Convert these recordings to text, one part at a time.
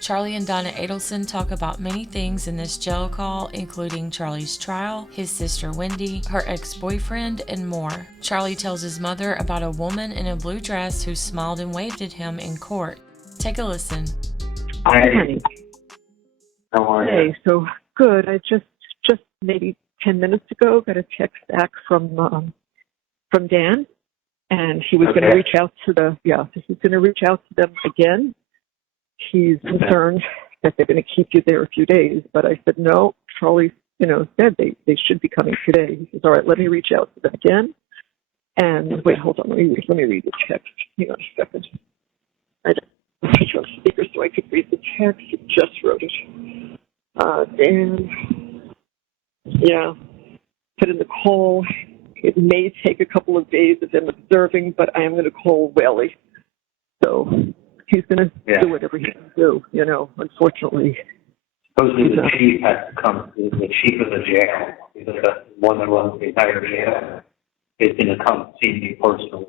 Charlie and Donna Adelson talk about many things in this jail call, including Charlie's trial, his sister Wendi, her ex-boyfriend, and more. Charlie tells his mother about a woman in a blue dress who smiled and waved at him in court. Take a listen. Hi, honey. How are you? Hey, so good. I just maybe 10 minutes ago got a text back from Dan, and he was going to reach out to he's going to reach out to them again. He's concerned that they're going to keep you there a few days, but I said no. Charlie, said they should be coming today. He says, all right, let me reach out to them again. And wait, hold on, let me read the text. Hang on a second. I just put you on speaker so I could read the text. He just wrote it. Dan, put in the call. It may take a couple of days of them observing, but I am going to call Whaley. So he's going to do whatever he can do, unfortunately. Supposedly the chief has to come, the chief of the jail, the one that runs the entire jail, is going to come see me personally.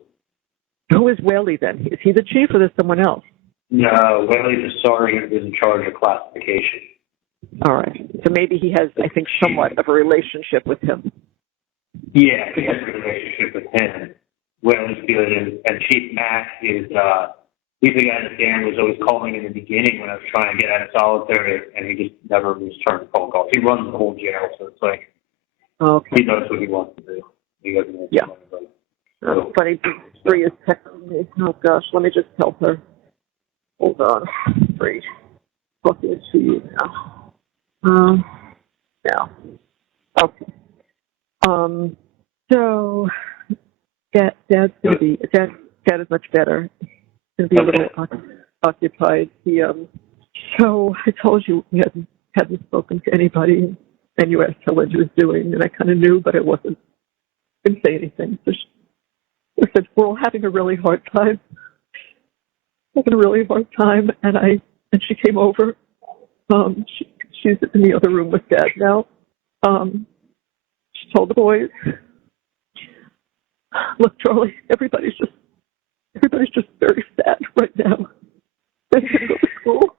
Who is Whaley then? Is he the chief or there's someone else? No, Whaley's the sergeant who's in charge of classification. All right. So maybe he has, I think, somewhat of a relationship with him. Yeah, he has a relationship with him. Whaley's good, and Chief Mack is, he's the guy that Dan was always calling in the beginning when I was trying to get out of solitary, and he just never returned phone calls. He runs the whole jail, so it's like he knows what he wants to do. He doesn't want to do anybody. So, funny, Bree is texting me. Oh, gosh, let me just tell her. Hold on. Bree, talking to you now. Okay. So, Dad's going to be, Dad is much better. He's going to be a little occupied. So I told you we hadn't spoken to anybody, and you asked how Wendy was doing, and I kind of knew, but I didn't say anything. So I said, we're all having a really hard time. And she came over. She's in the other room with Dad now. She told the boys, look, Charlie, everybody's just very sad right now. They couldn't go to school.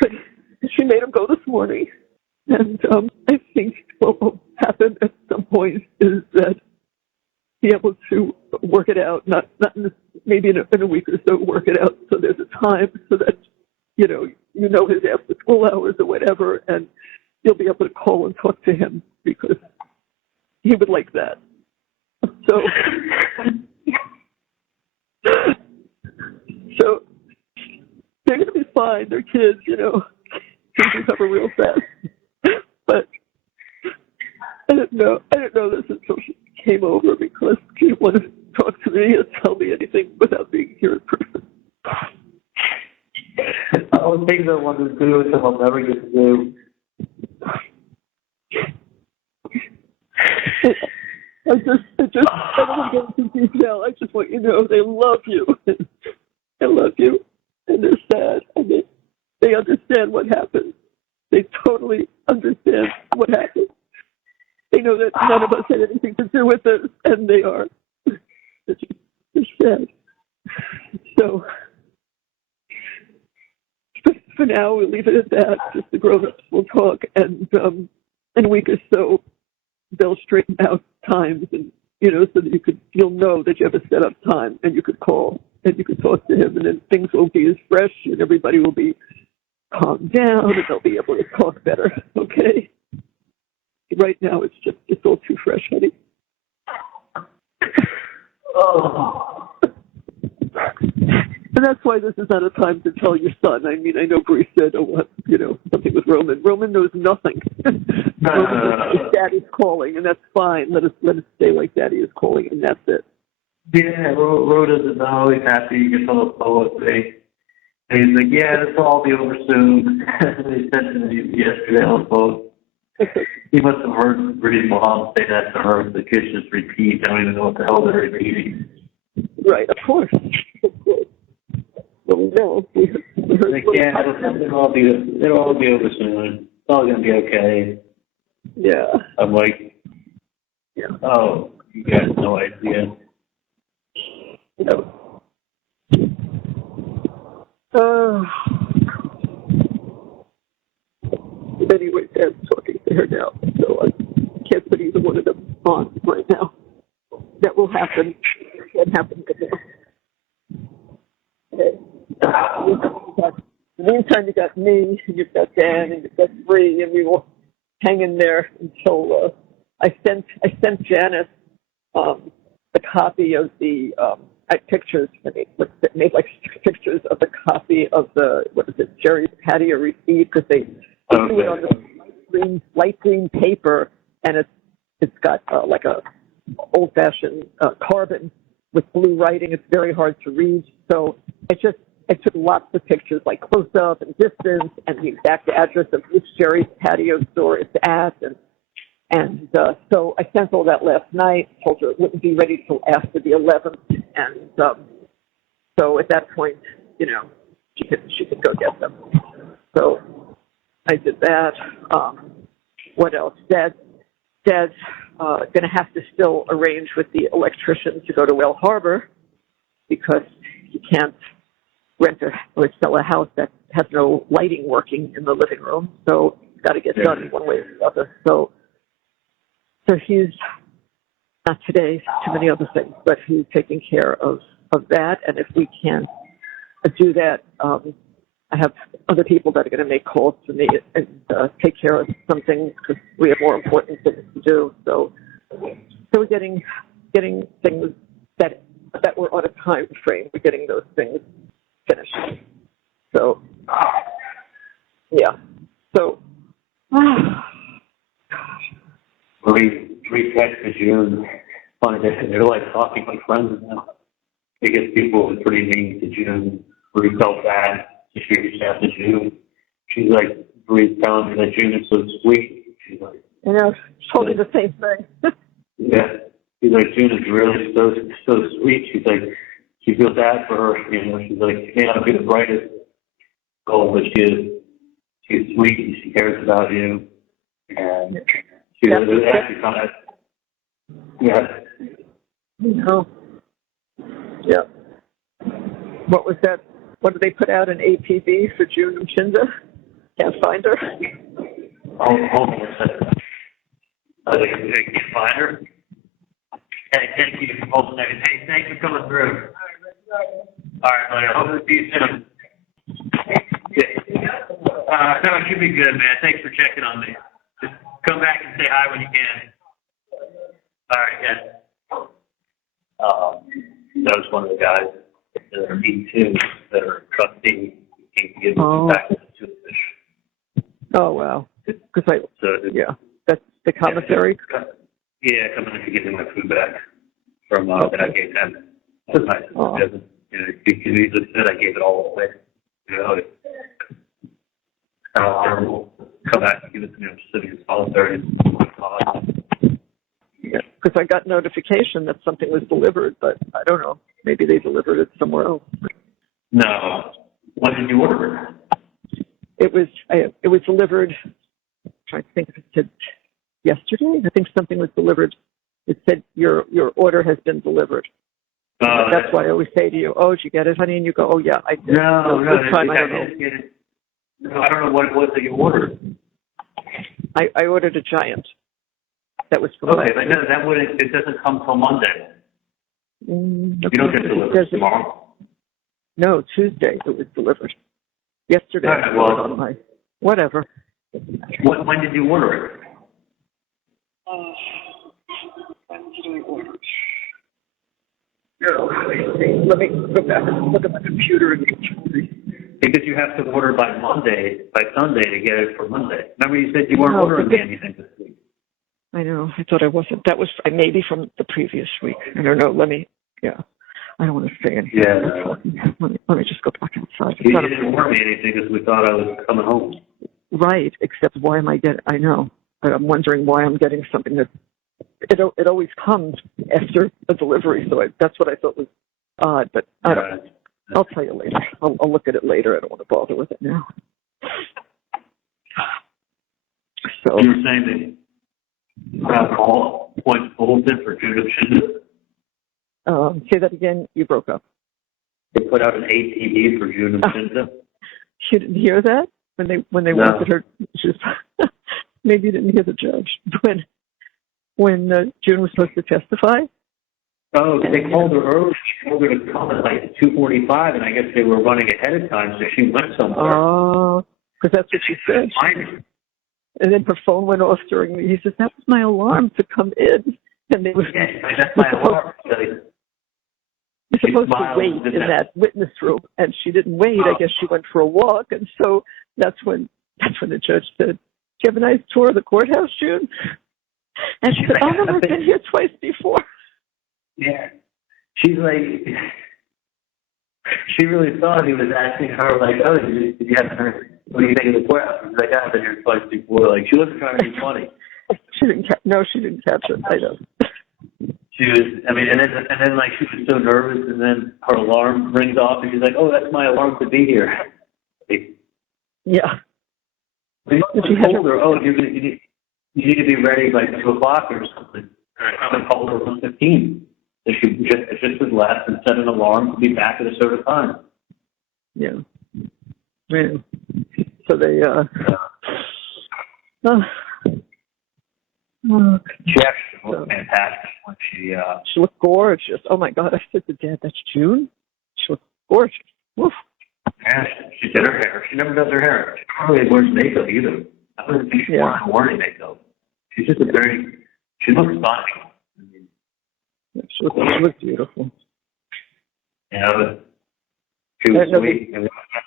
But she made them go this morning. And I think what will happen at some point is that be able to work it out, not maybe in a week or so, work it out so there's a time so that, his after school hours or whatever, and you'll be able to call and talk to him because he would like that. So they're going to be fine. They're kids, things recover real fast. But I didn't know this until she came over because she didn't want to talk to me or tell me anything without being here in person. All the things I wanted to do and I'll never get to do. I don't want to get into detail. I just want you to know they love you. They love you, and they're sad, and they understand what happened. They totally understand what happened. They know that none of us had anything to do with it, and they're sad. So for now, we'll leave it at that. Just the grown-ups will talk, and in a week or so, they'll straighten out times, and so that you'll know that you have a set-up time, and you could call and you could talk to him, and then things will be as fresh, and everybody will be calmed down, and they'll be able to talk better. Okay. Right now, it's all too fresh, honey. Oh. And that's why this is not a time to tell your son. I mean, I know Bree said, something with Roman. Roman knows nothing. Roman knows Daddy's calling, and that's fine. Let us stay like Daddy is calling, and that's it. Yeah, Ro doesn't know. He's happy. He gets on the phone with me. And he's like, yeah, this will all be over soon. He said to me yesterday on the phone. He must have heard Bree's mom say that to her. The kids just repeat. I don't even know what the hell they're repeating. Right, of course. Well, no. Like, yeah, it'll all be over soon. It's all going to be okay. Yeah. I'm like, oh, you got no idea. No. Anyway, Dad's talking to her now, so I can't put either one of them on right now. That will happen. It can't happen right now. Okay. In the meantime, you got me, and you've got Dan, and you've got Bree, and we will hang in there until I sent Janice a copy of the pictures. I made like 6 pictures of the copy of the Jerry's patio receipt, because they do it on the light green paper, and it's got like a old-fashioned carbon with blue writing. It's very hard to read, so I took lots of pictures, like close-up and distance, and the exact address of which Jerry's patio store it's at, and so I sent all that last night. Told her it wouldn't be ready till after the 11th, and so at that point, she could go get them. So I did that. What else? Dad's going to have to still arrange with the electrician to go to Whale Harbor, because he can't rent or sell a house that has no lighting working in the living room. So it's got to get done one way or the other. So he's, not today, too many other things, but he's taking care of that. And if we can't do that, I have other people that are going to make calls to me and take care of some things, because we have more important things to do. So we're getting things that were on a time frame. We're getting those things finished. So, yeah. So, we texted June. Funny, they're like talking like friends now. I guess people were pretty mean to June. We felt bad. She reached out to June. She's like, Bree's telling me that June is so sweet. She's like, she told me the same thing. Yeah. She's like, June is really so sweet. She's like, she feels bad for her. She's like, she may not be the brightest goal, but she's sweet and she cares about you. And she was actually kind of, Yeah. What was that? What did they put out, an APB for June and Chinda? Can't find her. Hold on a second. I can't find her. Hey, thank you. Hold on a second. Hey, thanks for coming through. All right, buddy. I hope to see you soon. Yeah. No, it should be good, man. Thanks for checking on me. Just come back and say hi when you can. All right, yeah. That was one of the guys that are E2 that are trustee. Can't give them back to the fish. Oh, wow. That's the commissary? Yeah, coming in to give them my food back from that I gave them. That's nice. He said I gave it all away. Come back and give it to me. I'm sitting in solitary. Yeah, because I got notification that something was delivered, but I don't know. Maybe they delivered it somewhere else. No. When did you order it? It was delivered. I'm trying to think if it said yesterday. I think something was delivered. It said your order has been delivered. That's why I always say to you, "Oh, did you get it, honey?" And you go, "Oh yeah, I did." No. This time I don't know. No, I don't know what it was that you ordered. I ordered a giant. That was from okay, but no, it doesn't come till Monday. You don't get delivered tomorrow. No, Tuesday it was delivered. Yesterday it was on my whatever. When did you order it? When did I order it? Let me go back and look at my computer and because you have to order by Sunday to get it for Monday. Remember you said you weren't ordering me anything this week. I know. I thought I wasn't. That was maybe from the previous week. I don't know. I don't want to say anything. Yeah. Let me just go back outside. You didn't order me anything because we thought I was coming home. Right. Except why am I getting? I know, but I'm wondering why I'm getting something that it always comes after a delivery. So that's what I thought was odd. But I don't know. I'll tell you later. I'll look at it later. I don't want to bother with it now. So you were saying that you have all points bulletin for June of Chinda? say that again. You broke up. They put out an ATV for June and Cynthia. She didn't hear that when they wanted her. She was, maybe you didn't hear the judge when June was supposed to testify. Oh, they called her early. She told her to come at like 2:45, and I guess they were running ahead of time, so she went somewhere. Oh, because that's what she said. And then her phone went off during the. He says that was my alarm to come in, and they were. Yeah, that's my alarm. You're supposed to wait in that witness room, and she didn't wait. I guess she went for a walk, and so that's when the judge said, "Do you have a nice tour of the courthouse, June?" And she said, "Oh, no, I've been here twice before." Yeah, she's like, she really thought he was asking her like, "Oh, did you have her? What do you think of the courthouse?" She's like, "I've been here twice before." Like, she wasn't trying to be funny. She didn't. No, she didn't catch it. I know. She was. I mean, and then like she was so nervous, and then her alarm rings off, and she's like, "Oh, that's my alarm to be here." Yeah. She told her, "Oh, you need to be ready by 2:00 or something." And I come and called her 1:15. So she just was left and set an alarm to be back at a certain time. Yeah. Yeah. So they. She actually looked fantastic when she. She looked gorgeous. Oh my God! I said to Dad, "That's June." She looked gorgeous. Woof. Yeah, she did her hair. She never does her hair. She never really wears makeup either. I don't think she wore any makeup. She's just she looks fine. She looked beautiful. Yeah, but she was sweet.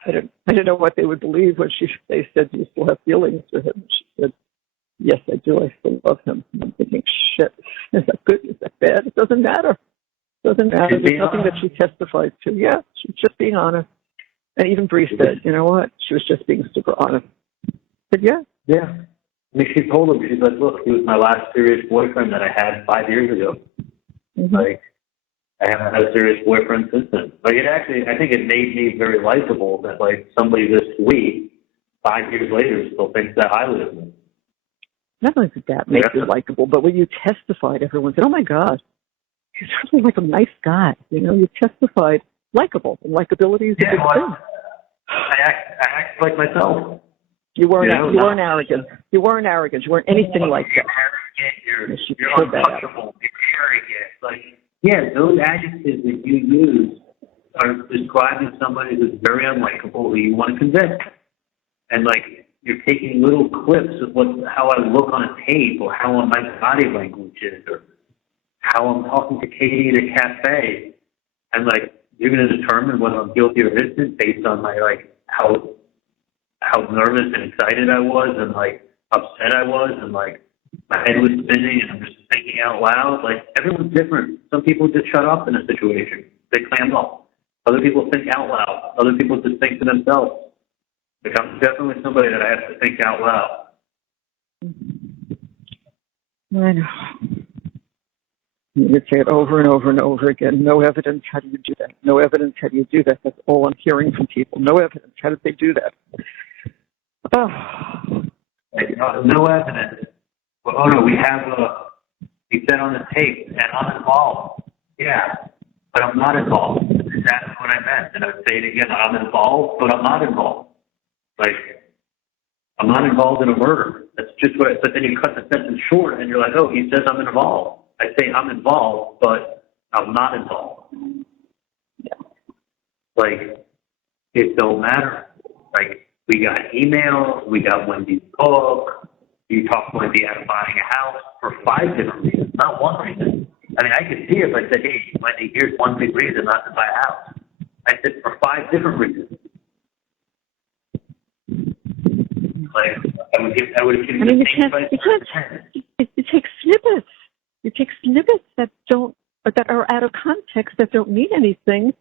I didn't know what they would believe when they said, "Do you still have feelings for him?" She said, "Yes, I do. I still love him." And I'm thinking, shit, is that good? Is that bad? It doesn't matter. It doesn't matter. There's nothing that she testified to. Yeah, she was just being honest. And even Bree said, "You know what? She was just being super honest." But yeah. I mean, she told him, she's like, "Look, he was my last serious boyfriend that I had 5 years ago." Mm-hmm. Like, I haven't had a serious boyfriend since then. Like, I think it made me very likable that, like, somebody this sweet, 5 years later, still thinks that highly of me. Not only did that make you likable, but when you testified, everyone said, "Oh my God, he's really like a nice guy." You know, you testified likable, and likability is a good thing. I act like myself. You weren't arrogant. You weren't arrogant. You weren't anything like that. You're untouchable. You're arrogant. Like, yeah, those adjectives that you use are describing somebody who's very unlikable who you want to convince. And like, you're taking little clips of how I look on a tape, or how my body language is, or how I'm talking to Katie at a cafe, and like, you're going to determine whether I'm guilty or innocent based on my like how nervous and excited I was, and like upset I was, and like my head was spinning, and I'm just thinking out loud. Like, everyone's different. Some people just shut up in a situation; they clam up. Other people think out loud. Other people just think to themselves. Like, I'm definitely somebody that I have to think out loud. I know. You could say it over and over and over again. No evidence. How do you do that? No evidence. How do you do that? That's all I'm hearing from people. No evidence. How did they do that? Oh. No evidence. Well, oh no, we said on the tape, and I'm involved. Yeah, but I'm not involved. That's what I meant. And I would say it again. I'm involved, but I'm not involved. Like, I'm not involved in a murder. That's just what. But then you cut the sentence short, and you're like, "Oh, he says I'm involved." I say I'm involved, but I'm not involved. Yeah. Like, it don't matter. Like, we got emails, we got Wendy's book. You talked Wendy out of buying a house for 5 different reasons, not one reason. I mean, I could see if I said, "Hey, Wendy, here's one big reason not to buy a house." I said for 5 different reasons. Like, I would have given the same advice. You take snippets. You take snippets that are out of context, that don't mean anything,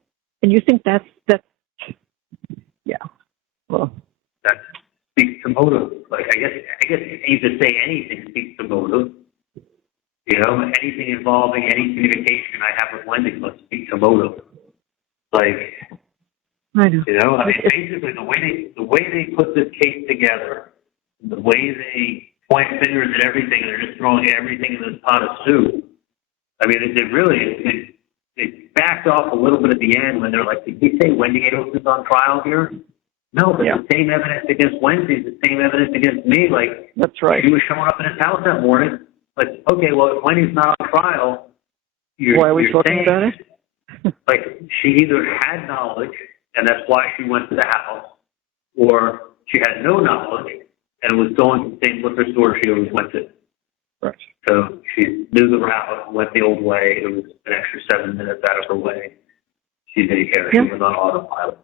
and you think that's yeah. Well, that speaks to motive. Like, I guess you could say anything speaks to motive. You know, anything involving any communication I have with Wendy must speak to motive. Like, I know. You know, I mean, basically the way they put this case together, the way they point fingers at everything, and they're just throwing everything in this pot of soup. I mean, it backfired. backed off a little bit at the end when they're like, did you say Wendi Adelson's on trial here? No, but the same evidence against Wendi is the same evidence against me. Like, that's right. She was showing up in his house that morning. Like, okay, well, if Wendy's not on trial, why are we talking about it? Like, she either had knowledge, and that's why she went to the house, or she had no knowledge and was going to the same liquor store she always went to. Right. So she knew the route, went the old way. It was an extra 7 minutes out of her way. She didn't care. She was on autopilot.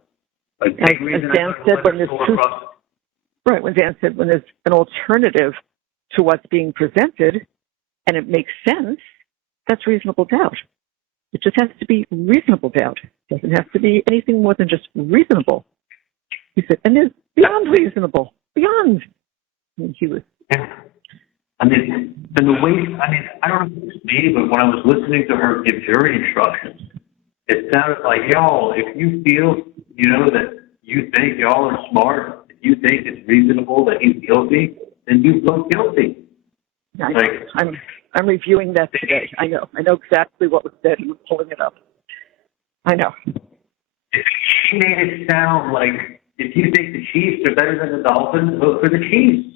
Like, as Dan said, when there's when Dan said when there's an alternative to what's being presented and it makes sense, that's reasonable doubt. It just has to be reasonable doubt. It doesn't have to be anything more than just reasonable. He said, and there's beyond reasonable, beyond. I mean, he was. Yeah. I mean, and the way, I mean, I don't know if it's me, but when I was listening to her give jury instructions, it sounded like, y'all, if you feel, that you think y'all are smart, if you think it's reasonable that he's guilty, then you look guilty. I'm reviewing that today. I know exactly what was said. He was pulling it up. I know. She made it sound like if you think the Chiefs are better than the Dolphins, vote for the Chiefs.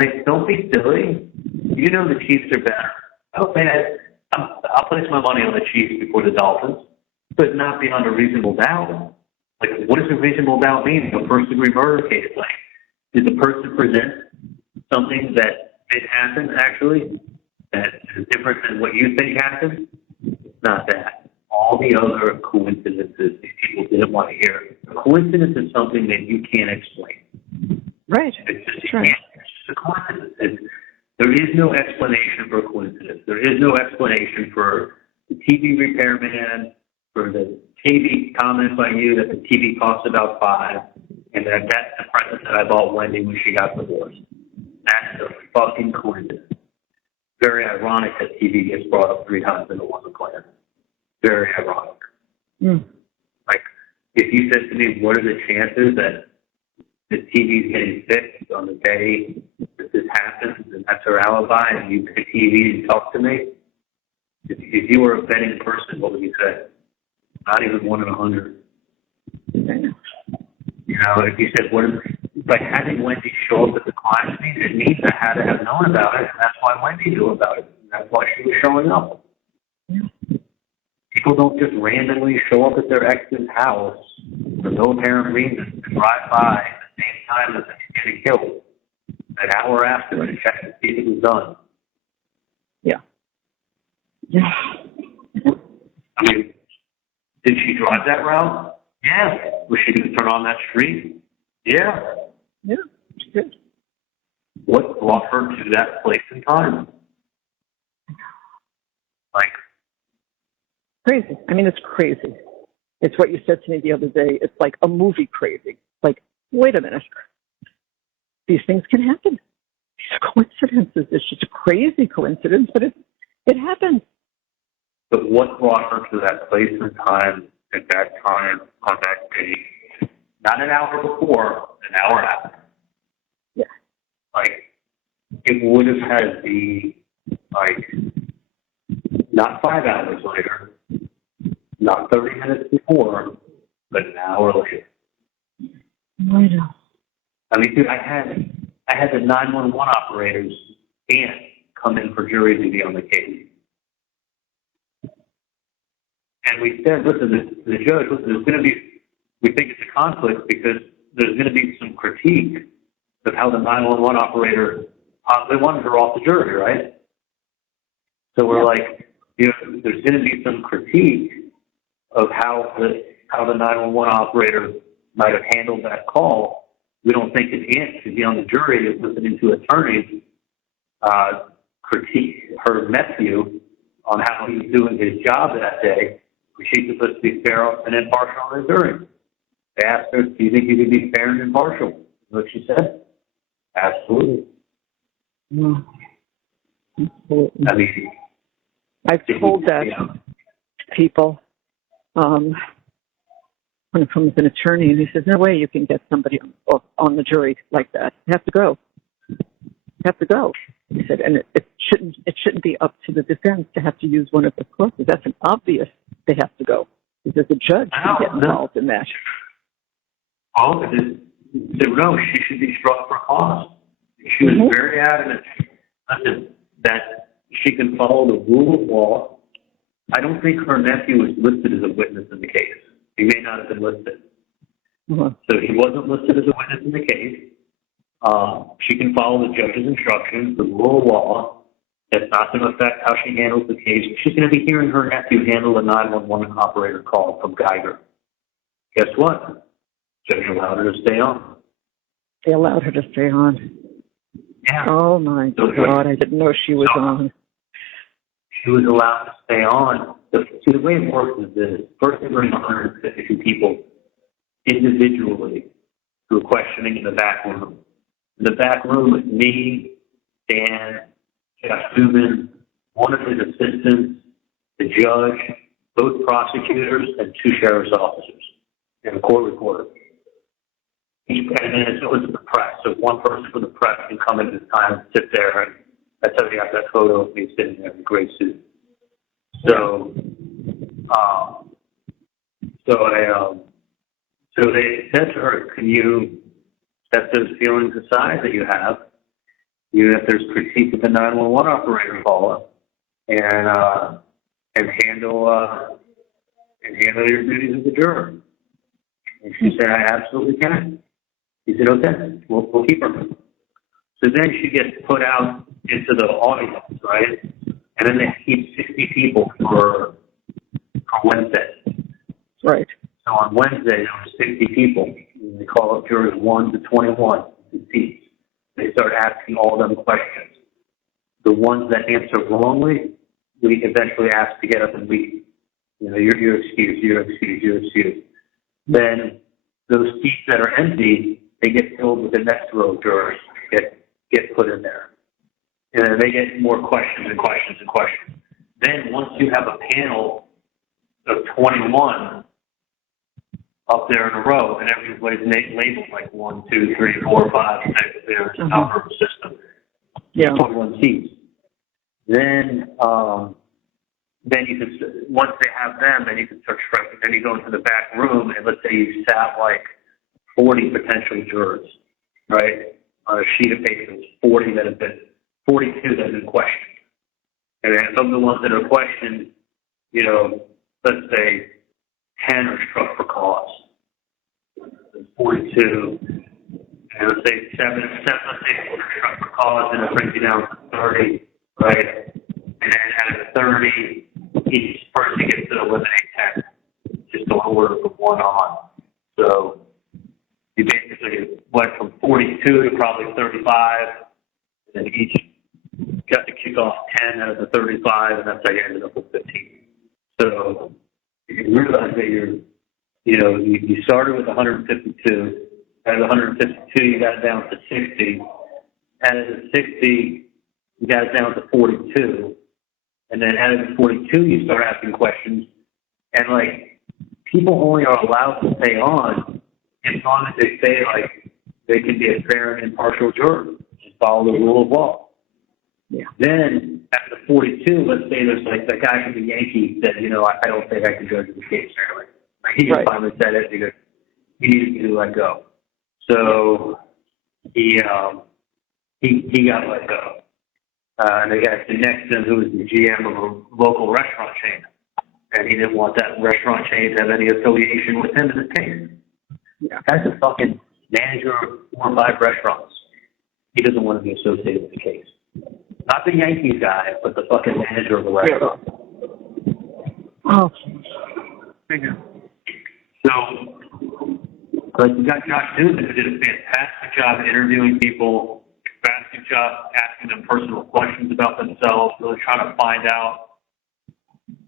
Like, don't be silly. You know the Chiefs are better. Okay, I'll place my money on the Chiefs before the Dolphins, but not beyond a reasonable doubt. Like, what does a reasonable doubt mean in a first-degree murder case? Like, did the person present something that did happen, actually, that is different than what you think happened? It's not that. All the other coincidences these people didn't want to hear. A coincidence is something that you can't explain. Right. It's just, it's just a coincidence. There is no explanation for a coincidence. There is no explanation for the TV repairman, for the TV comment by you that the TV costs about $5, and that's the present that I bought Wendi when she got divorced. That's a fucking coincidence. Very ironic that TV gets brought up 3 times and it wasn't planned. Very ironic. Like, if you said to me, what are the chances that the TV's getting fixed on the day that this happens, and that's her alibi, and you pick TV and talk to me? If you were a betting person, what would you say? Not even 1 in 100. If you said, by having Wendi show up at the crime scene, it means I had to have known about it, and that's why Wendi knew about it. And that's why she was showing up. People don't just randomly show up at their ex's house for no apparent reason and drive by at the same time that they're getting killed. An hour after and check to see if it was done. Yeah. I mean, did she drive that route? Yeah. Was she going to turn on that street? Yeah. Yeah, she did. What brought her to that place and time? Like, crazy. I mean, it's crazy. It's what you said to me the other day. It's like a movie crazy. Like, wait a minute. These things can happen. These are coincidences. It's just a crazy coincidence, but it happens. But what brought her to that place and time at that time on that day? Not an hour before, an hour after. Yeah. Like, it would have had to be, like, not 5 hours later, not 30 minutes before, but an hour later. I know. I mean, dude, I had the 911 operators aunt come in for jury duty on the case. And we said, listen, the judge, there's going to be, we think it's a conflict because there's going to be some critique of how the 911 operator, they wanted her off the jury, right? So we're like, there's going to be some critique of how the 911 operator might have handled that call. We don't think his aunt should be on the jury is listening to attorneys critique her nephew on how he's doing his job that day. She's supposed to be fair and impartial on the jury. They asked her, do you think you can be fair and impartial? You know what she said? Absolutely. Absolutely. I mean, I've told that to people when it comes an attorney, and he says, no way you can get somebody on the jury like that. You have to go. You have to go. He said, and it shouldn't be up to the defense to have to use one of the clauses. That's an obvious they have to go. Does the judge get involved in that? Oh, no, she should be struck for cause. She was very adamant that she can follow the rule of law. I don't think her nephew was listed as a witness in the case. He may not have been listed. So he wasn't listed as a witness in the case. She can follow the judge's instructions, the rule of law. That's not going to affect how she handles the case. She's going to be hearing her nephew handle a 911 operator call from Geiger. Guess what? Judge allowed her to stay on. They allowed her to stay on. Yeah. Oh, my God. I didn't know she was on. She was allowed to stay on. The way it works is this. First, they bring 152 people individually who are questioning in the back room. In the back room with me, Dan, Josh Dubin, one of his assistants, the judge, both prosecutors, and 2 sheriff's officers, and a court reporter. And then it's the press. So one person from the press can come in at this time and sit there, and that's how they got that photo of me sitting there in a gray suit. So they said to her, can you set those feelings aside that you have, even if there's critique of the 911 operator caller, and handle your duties as a juror? And she said, I absolutely can. He said, okay, we'll keep her. So then she gets put out into the audience, right? And then they keep 60 people for Wednesday. Right. So on Wednesday, there were 60 people. And they call up jurors 1 to 21 in seats. They start asking all of them questions. The ones that answer wrongly, we eventually ask to get up and leave. You're excused, you're excused, you're excused. Then those seats that are empty, they get filled with the next row of jurors, get put in there. And then they get more questions and questions and questions. Then once you have a panel of 21 up there in a row, and everybody's labeled like 1, 2, 3, 4, 5, 6, there's a number system. Yeah. 21 seats. Then you can, once they have them, then you can start striking. Then you go into the back room, and let's say you sat like 40 potential jurors, right? On a sheet of paper, there's 42 that have been questioned. And then of the ones that are questioned, let's say 10 are struck for cause. There's 42. And let's say 7 are struck for cause, and it brings you down to 30, right? And then out of the 30, each person gets to eliminate 10, just to order from 1 on. So you basically went from 42 to probably 35, and then each got to kick off 10 out of the 35, and that's how you ended up with 15. So you realize that you started with 152. Out of the 152, you got down to 60. Out of the 60, you got it down to 42. And then out of the 42, you start asking questions. And, people only are allowed to stay on as long as they say, they can be a fair and impartial juror. Just follow the rule of law. Yeah. Then, after 42, let's say there's, that guy from the Yankees said, I don't think I can judge the case fairly. He just finally said it because he needed to let go. So, he got let go. And they got the next to him, who was the GM of a local restaurant chain. And he didn't want that restaurant chain to have any affiliation with him in this case. Yeah. That's a fucking manager of 4 or 5 restaurants. He doesn't want to be associated with the case. Not the Yankees guy, but the fucking manager of the restaurant. Oh. So, you got Josh Dubin, who did a fantastic job interviewing people, fantastic job asking them personal questions about themselves, really trying to find out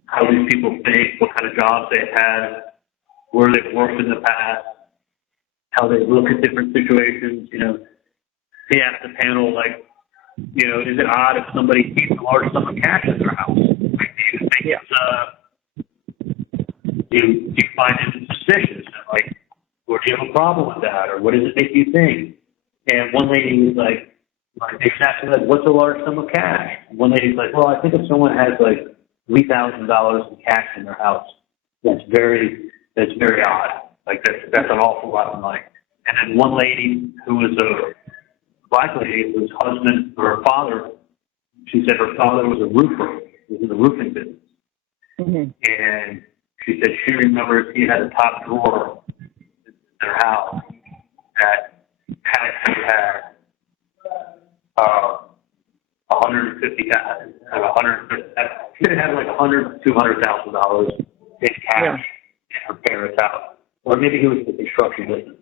how these people think, what kind of jobs they've had, where they've worked in the past, how they look at different situations. He asked the panel, is it odd if somebody keeps a large sum of cash in their house? Do you think do you find it suspicious? Or do you have a problem with that? Or what does it make you think? And one lady was they asked her, what's a large sum of cash? And one lady's well, I think if someone has $3,000 in cash in their house, That's very odd. Like that's an awful lot of money. And then one lady who was a black lady, whose husband or her father, she said her father was a roofer, was in the roofing business. Mm-hmm. And she said she remembers he had a top drawer in their house that had $150,000, it had like $200,000 in cash in her parents' house. Or maybe he was in the construction business.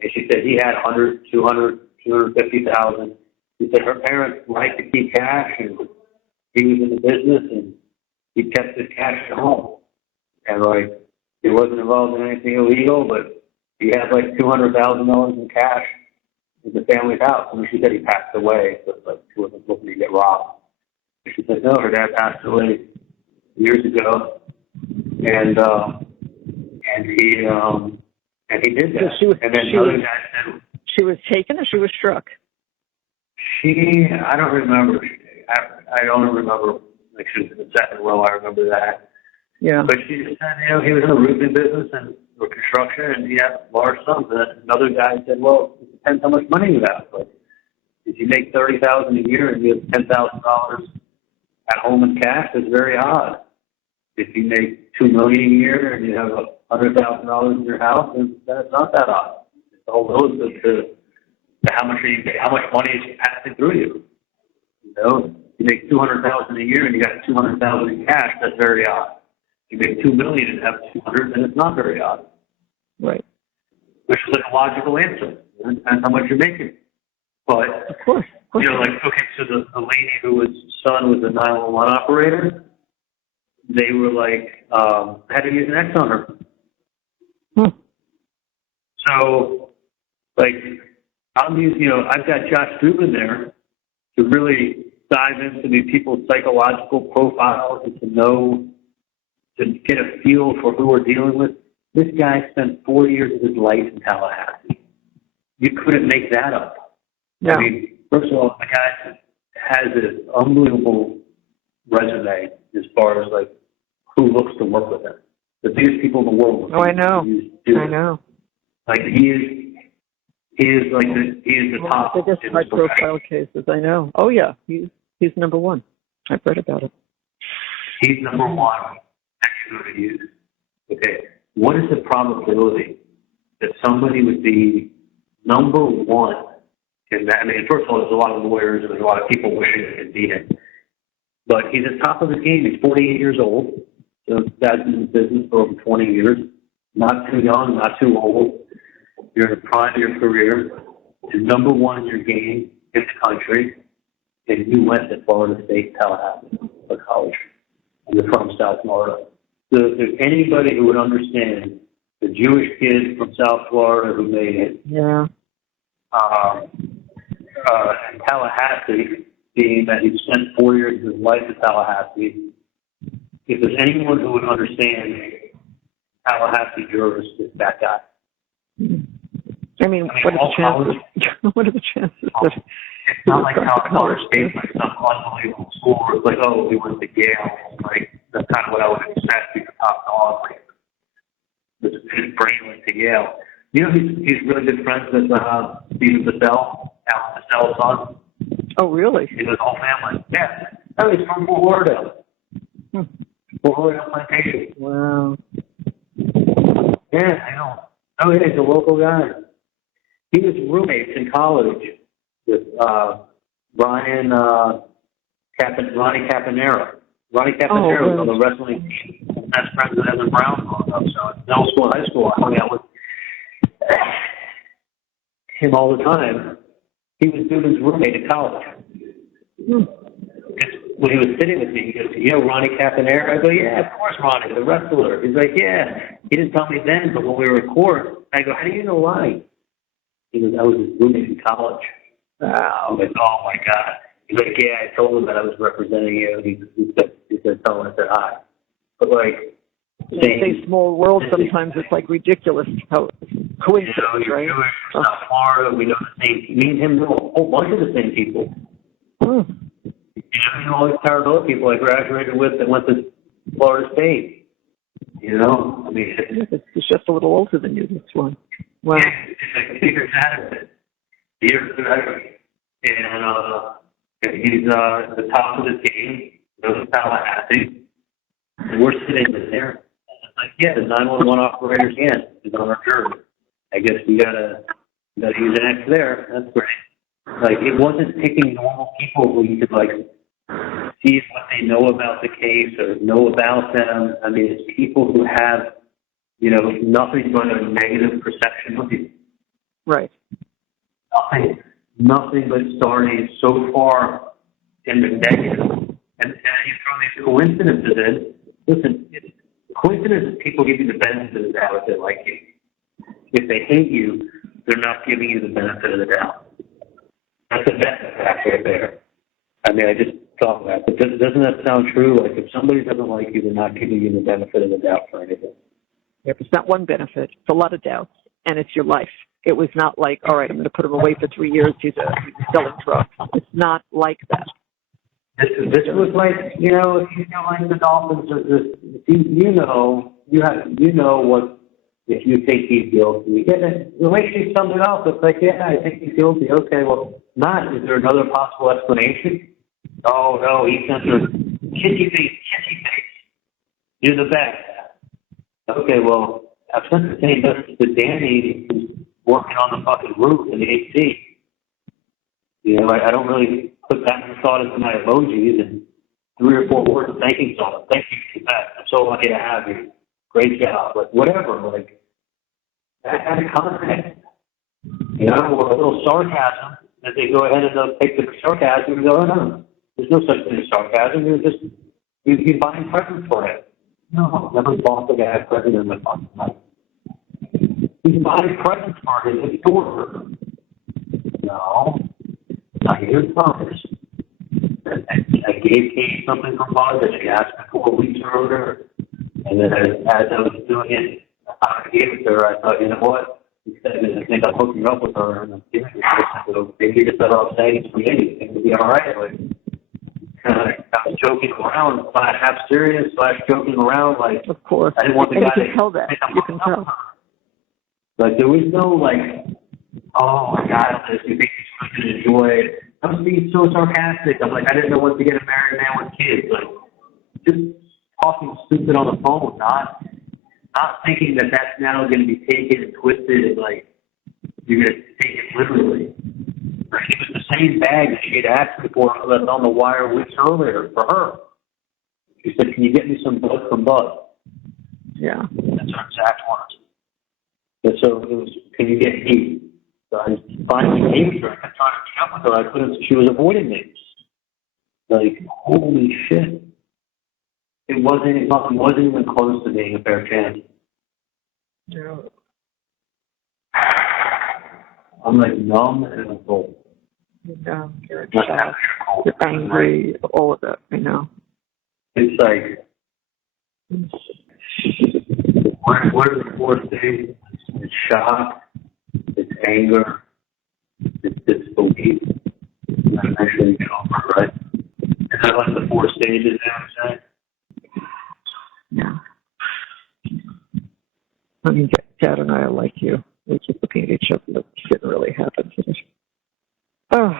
And she said he had 250,000. She said her parents liked to keep cash, and he was in the business, and he kept his cash at home. And like, he wasn't involved in anything illegal, but he had like $200,000 in cash in the family's house. And she said he passed away, so like she wasn't looking to get robbed. And she said no, her dad passed away years ago, and he did that. So and then another guy said she was taken or she was struck? I don't remember. I don't remember. Like she was in the second row. I remember that. Yeah. But she just said, he was in the roofing business or construction, and he had large sums. And another guy said, well, it depends how much money you have. But if you make $30,000 a year and you have $10,000 at home in cash, that's very odd. If you make $2 million a year and you have $100,000 in your house, then that's not that odd. It's all relative to how much money is passing through you. You make $200,000 a year and you got $200,000 in cash, that's very odd. If you make $2 million and have $200,000, then it's not very odd. Right. Which is like a logical answer. It depends how much you're making. But of course. okay, so the lady whose son was a 911 operator, they were like, had to use an X on her. So, like, I've got Josh Dubin there to really dive into these people's psychological profiles and to get a feel for who we're dealing with. This guy spent 4 years of his life in Tallahassee. You couldn't make that up. No. I mean, first of all, the guy has an unbelievable resume as far as, like, who looks to work with him. The biggest people in the world. Oh, I know. I know. Like, he is the top. The biggest high-profile cases, I know. Oh, yeah. He's number one. I've read about it. He's number one that you're going to use. Okay. What is the probability that somebody would be number one in that? I mean, first of all, there's a lot of lawyers and there's a lot of people wishing they could beat him. But he's at the top of his game. He's 48 years old. So that's been in business for over 20 years. Not too young, not too old. You're in the prime of your career. You're number one in your game in the country. And you went to Florida State, Tallahassee, for college. And you're from South Florida. So if there's anybody who would understand the Jewish kid from South Florida who made it, yeah. And Tallahassee, being that he spent 4 years of his life in Tallahassee, if there's anyone who would understand Tallahassee jurors, it's that guy. I mean, what are the chances? What are the chances that it's not like how college state's like some unbelievable school where it's like, oh, we went to Yale. Like, that's kind of what I would expect. He's a top dog. Like, his brain went to Yale. He's really good friends with Stephen Bissell, Alan Bissell's son. Oh, really? His whole family. Yeah. Oh, he's from Fort Lauderdale. Fort Lauderdale Plantation. Wow. Yeah, I know. Oh, yeah, he's a local guy. He was roommates in college with Ronnie Caponera. Ronnie Caponera was on the wrestling team. That's friends with Evan Brown growing up. So in middle school, high school, I hung out with him all the time. He was Dubin's roommate at college. When he was sitting with me, he goes, Ronnie Caponera? I go, yeah, of course, Ronnie, the wrestler. He's like, yeah. He didn't tell me then, but when we were in court, I go, how do you know Ronnie? He goes, I was his roommate in college. I'm like, oh, my God. He's like, yeah, I told him that I was representing you. He said, tell him I said hi. But, like, in a small world, sometimes it's, like, ridiculous how coincidence, you're right? Jewish from South Florida. We know the same. Me and him know a whole bunch of the same people. You know all these Tarragona people I graduated with that went to Florida State. You know, I mean, he's just a little older than you, this one. Wow. Yeah, it's like years out of it. Years out of it. And he's at the top of his game, goes to Tallahassee, and we're sitting there. It's like, yeah, the 911 operator's hand is on our jury. I guess we gotta use an X there. That's great. Like, it wasn't picking normal people who you could, like, see what they know about the case or know about them. I mean, it's people who have, you know, nothing but a negative perception of you. Right. Nothing but starting so far in the negative. And you throw these coincidences in. Listen, coincidences, people give you the benefit of the doubt if they like you. If they hate you, they're not giving you the benefit of the doubt. That's a fact right there. I mean, I just thought that. But doesn't that sound true? Like, if somebody doesn't like you, they're not giving you the benefit of the doubt for anything. Yep, it's not one benefit. It's a lot of doubts, and it's your life. It was not like, all right, I'm going to put him away for 3 years. He's selling drugs. It's not like that. This was like, you know, if you feel like the Dolphins are just, you know what, if you think he's guilty. Yeah, the way she summed it up, it's like, yeah, I think he's guilty. Okay, well, not. Is there another possible explanation? Oh, no, he sent her kissy face. You're the best. Okay, well, I've sent the same message to Danny, who's working on the fucking roof in the AC. You know, I don't really put that much thought into my emojis and 3 or 4 words of thanking someone. Thank you for that. I'm so lucky to have you. Great job. Like, whatever. Like, that kind of context. You know, with a little sarcasm, that they go ahead and they'll take the sarcasm and go, oh, no, there's no such thing as sarcasm. You're buying presents for it. No, never bought the guy a present in my fucking life. He's buying presents for his daughter. No. I hear promise. I gave Kate something from Bud that she asked me for weeks earlier. And then as I was doing it, I gave it to her. I thought, you know what? Instead of I think I'm hooking up with her and I'm giving it to her. Maybe you're better off saying it's for me. It would be all right. Like, I was joking around, half serious, joking around. Like, of course. I didn't want the guy to tell that. You can tell. Like, there was no, like, oh my God, you think he's going to enjoy it. I was being so sarcastic. I'm like, I didn't know what to get a married man with kids. Like, just talking stupid on the phone, not thinking that that's now going to be taken and twisted and, like, you're going to take it literally. It was the same bag that she had asked me for that's on the wire weeks earlier for her. She said, can you get me some Bud from Bud? Yeah. That's her exact words. And so it was, can you get me? So I finally gave her. I tried to meet up with her. I couldn't. She was avoiding me. Like, holy shit! It wasn't even close to being a fair chance. Yeah. I'm like numb and full. Yeah, you're shocked. You're angry. All of that. I know. It's like, what are the 4 stages? It's shock. It's anger, it's disbelief, and then eventually you get over, right? Is that like the 4 stages, you know what I'm saying? Yeah. I mean, Dad and I are like you. We keep looking at each other, but it didn't really happen. Oh.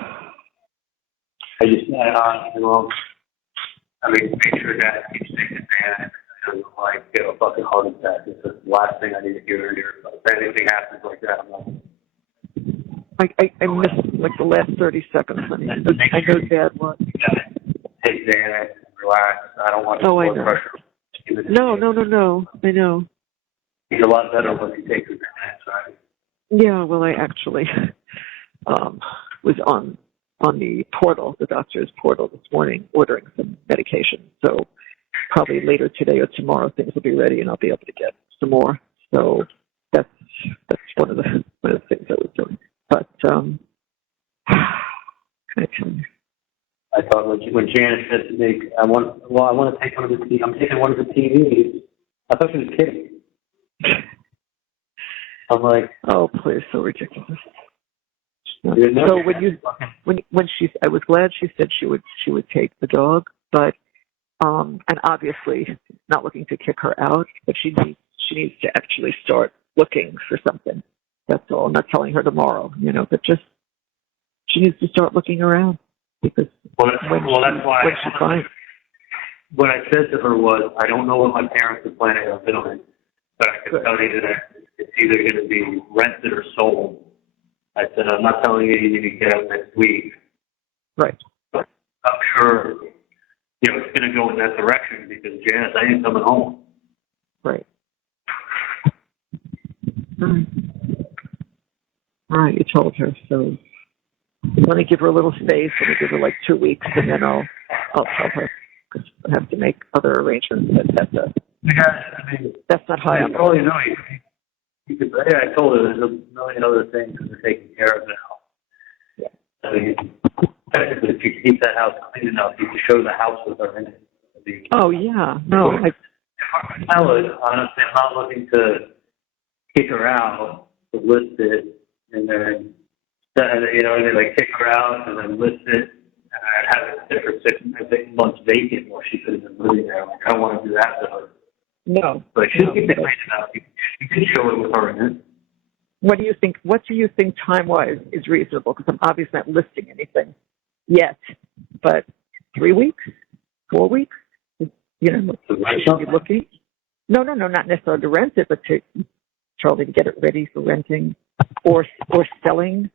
I mean, make sure Dad keeps taking advantage. Doesn't like get a fucking heart attack. It's the last thing I need to hear here. If anything happens like that, I'm like, I missed like the last 30 seconds. I mean, I know Dad was. Take Xanax, relax. I don't want blood pressure. No. I know. He's a lot better when he takes his Xanax, right? Yeah, well, I actually was on the portal, the doctor's portal this morning, ordering some medication. So probably later today or tomorrow, things will be ready, and I'll be able to get some more. So that's one of the things I was doing. But I thought when Janice said to me, I want to take one of the I'm taking one of the TVs. I thought she was kidding. I'm like, oh, please, so ridiculous. So when I was glad she said she would take the dog, but and obviously not looking to kick her out, but she needs to actually start looking for something. That's all. I'm not telling her tomorrow, but just she needs to start looking around because that's why she finds. What I said to her was, I don't know what my parents are planning on doing, but I can tell you that it's either going to be rented or sold. I said, I'm not telling you you need to get out next week. Right. But I'm sure, it's going to go in that direction because, Janice, I ain't coming home. Right. All right, you told her, so let me give her a little space. Let me give her like 2 weeks, and then I'll tell her because I have to make other arrangements. That's not high on the list. I told her there's a million other things that are taken care of now. Yeah. I mean, if you keep that house clean enough, you can show the house with her in it. Oh, yeah. No, I would. Honestly, I'm not looking to kick her out, to list it, and then, kick her out and then list it, and have it sit for 6 months vacant while she could have been living there. Like, I don't want to do that to her. No. But she'll keep it clean enough. You can show it with her in it. What do you think time-wise is reasonable? Because I'm obviously not listing anything yet. But 3 weeks? 4 weeks? Should be looking? No, not necessarily to rent it, but to Charlie to get it ready for renting or selling.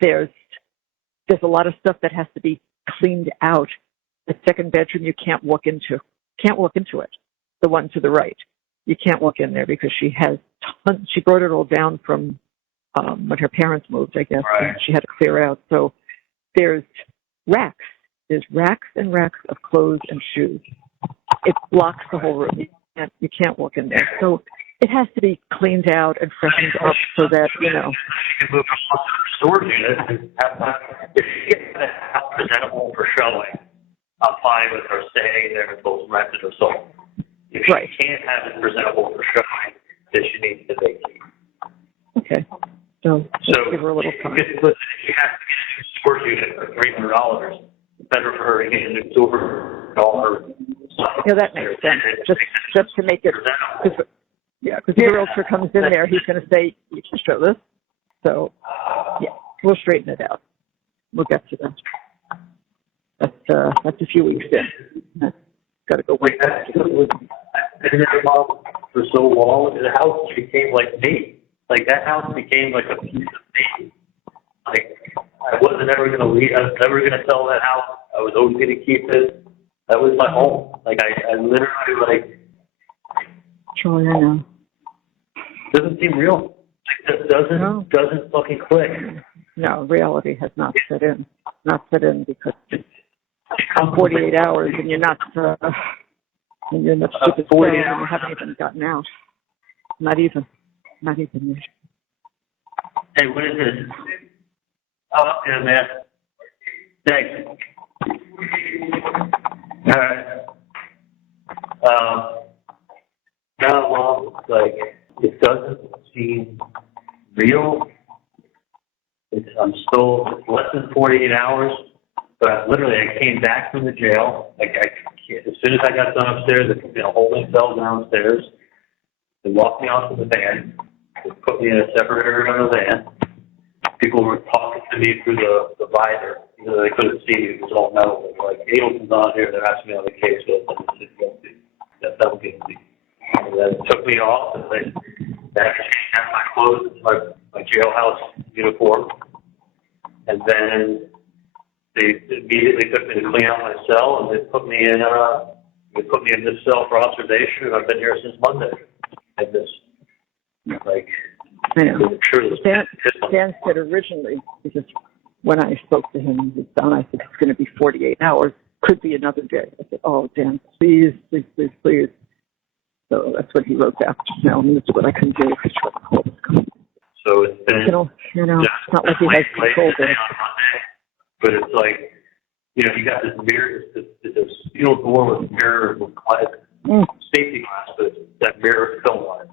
There's a lot of stuff that has to be cleaned out. The second bedroom you can't walk into it. The one to the right. You can't walk in there because she has tons. She brought it all down from when her parents moved, I guess. Right. And she had to clear out. So there's racks. There's racks and racks of clothes and shoes. It blocks the whole room. You can't walk in there. So it has to be cleaned out and freshened up so that, She can move from storage unit. If she gets the house presentable for showing, I'm fine with her staying there until it's rented or sold. If she can't have it presentable for showing, then she needs to vacate. Okay. So give her a little time. If she has to get a new storage unit for $300, it's better for her to get a new storage all her stuff. Yeah, that makes sense. Just to make it, because if the realtor comes in there, he's going to say, you can show this. So, we'll straighten it out. We'll get to that. That's a few weeks in. Got to go wait. And then mom, for so long, the house became like me. Like that house became like a piece of me. Like I wasn't ever going to leave. I was never going to sell that house. I was always going to keep it. That was my home. Like I literally Charlie, I know. Doesn't seem real. Like this doesn't fucking click. No, reality has not set in. Not set in because it's 48 hours and you're not and you're in the stupid cell and you haven't even gotten out. Not even yet. Hey, what is this? Oh, yeah, man. Thanks. All right. Now, Mom, like, it doesn't seem real. I'm still less than 48 hours, but I came back from the jail. Like, as soon as I got done upstairs, there could be a holding cell downstairs. They walked me off of the van. They put me in a separate area on the van. People were talking to me through the visor. They couldn't see me. It was all metal. They were like, Adelson's on here. They're asking me on the case. So I said, guilty. That's not guilty. And then took me off, and they had to change out my clothes, my jailhouse uniform. And then they immediately took me to clean out my cell, and they put me in this cell for observation. And I've been here since Monday. And this, like, I'm sure this. Dan said originally, because when I spoke to him, he was done. I said it's going to be 48 hours. Could be another day. I said, "Oh, Dan, please." So that's what he wrote back. No, this is what I can do. So it's been, it's not like he has control there. But it's like, you got this mirror, this steel door with mirror with safety glass, but that mirror film on it.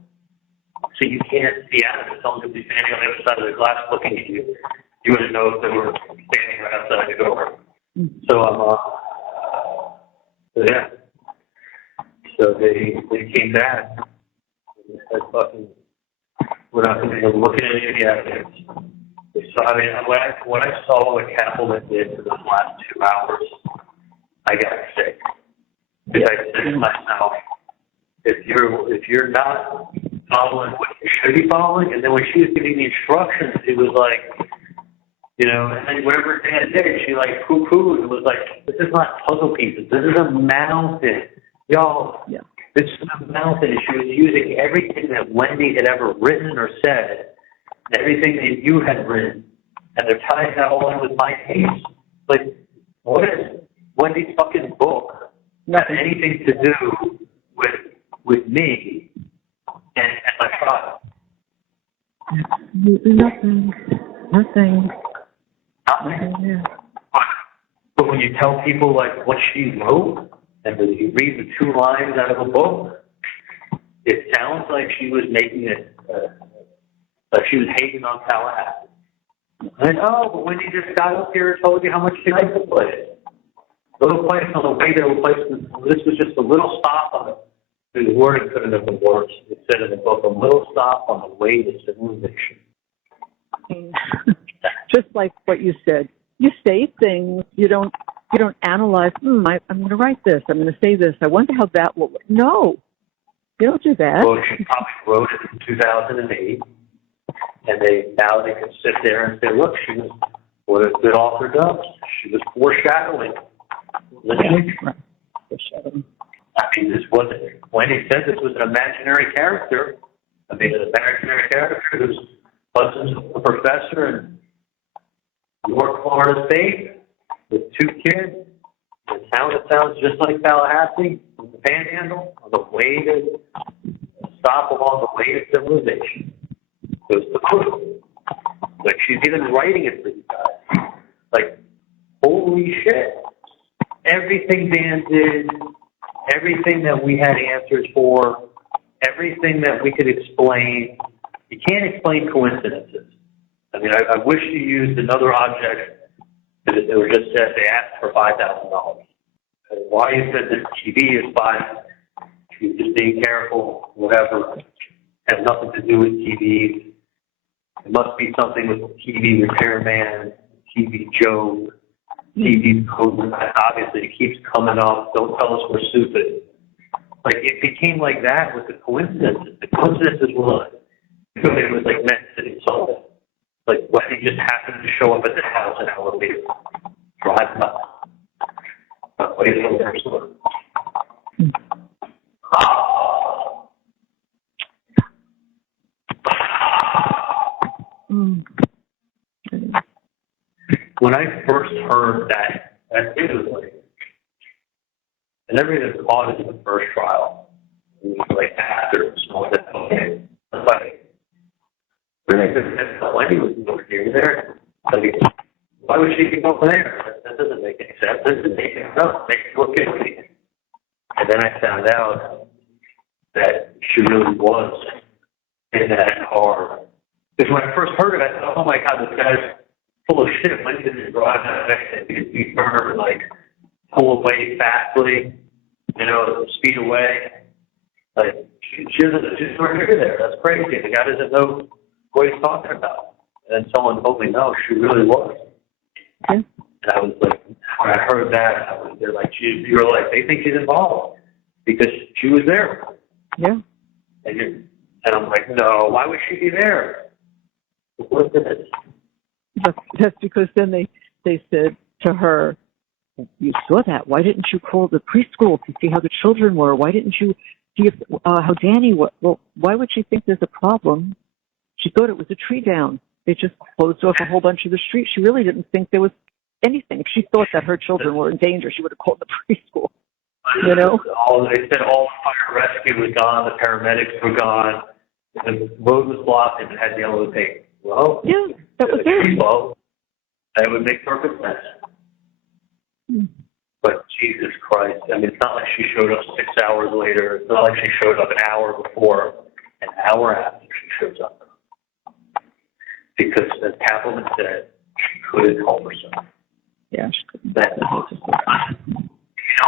So you can't see out of it. Someone could be standing on the other side of the glass looking at you. You wouldn't know if they were standing right outside the door. So So, yeah. So they came back and they said, fucking, we're not going to look at any of the evidence. So, I mean, when I saw what Katherin did for those last 2 hours, I got sick. Because I said to myself, if you're not following what you should be following, and then when she was giving the instructions, it was like, you know, and then whatever Dan did, she like poo-pooed. It was like, this is not puzzle pieces. This is a mountain. Y'all, this is a mountain. And she was using everything that Wendi had ever written or said, everything that you had written, and they're tying that all in with my case. Like, what is Wendi's fucking book have anything to do with me and my trial? Nothing. Nothing. Yeah. But when you tell people like what she wrote, and when you read the 2 lines out of a book, it sounds like she was making it, like she was hating on Tallahassee. And but when you just got up here and told you how much she liked the place, little place on the way to a place. This was just a little stop on it. The wording couldn't have been worse. It said in the book, a little stop on the way to civilization. Just like what you said, you say things. You don't analyze. I'm going to write this. I'm going to say this. I wonder how that will work. No, you don't do that. Well, she probably wrote it in 2008, and now they can sit there and say, look, she was what a good author does. She was foreshadowing. Foreshadowing. I mean, this wasn't. When he said this was an imaginary character, I mean, an imaginary character who's husband's a professor in North Florida State with 2 kids. The town that sounds just like Tallahassee, the Panhandle, on the way to stop along the way to civilization. It was the clue. Like, she's even writing it for you guys. Like, holy shit. Everything Dan did, everything that we had answers for, everything that we could explain. You can't explain coincidences. I mean, I wish you used another object that it was just said they asked for $5,000. Why you said this TV is fine, she was just being careful, whatever. Has nothing to do with TVs. It must be something with TV repairman, TV Joe, TV code. Obviously, it keeps coming up. Don't tell us we're stupid. Like, it became like that with the coincidences. The coincidences were like, it was like meant to insult. Like, Wendi just happened to show up at the house an hour later. Drive up. Wait a little person. When I first heard that it was like, and everything that caught it in the first trial, it was like after someone said, okay, like, really, Wendi was over here there. Like, why would she be over there? That doesn't make any sense. That doesn't make any sense. Makes it look guilty. And then I found out that she really was in that car. Because when I first heard it, I thought, oh my God, this guy's full of shit. When did he drive that next to be her, like, pull away fastly, speed away? Like, she's right here there. That's crazy. The guy doesn't know what he's talking about. And then someone told me, no, she really was. Okay. And I was like, when I heard that, they're like, you're like, they think she's involved because she was there. Yeah. And I'm like, no, why would she be there? What is it? That's because then they said to her, you saw that. Why didn't you call the preschool to see how the children were? Why didn't you see how Danny was? Well, why would she think there's a problem? She thought it was a tree down. They just closed off a whole bunch of the street. She really didn't think there was anything. If she thought that her children were in danger, she would have called the preschool. They said all the fire rescue was gone, the paramedics were gone, the road was blocked, and it had yellow tape. Well, yeah, that was it. Well, that would make perfect sense. But Jesus Christ, I mean, it's not like she showed up 6 hours later. It's not like she showed up an hour before, an hour after she shows up. Because, as Katherin said, she couldn't help herself. Yeah, she couldn't.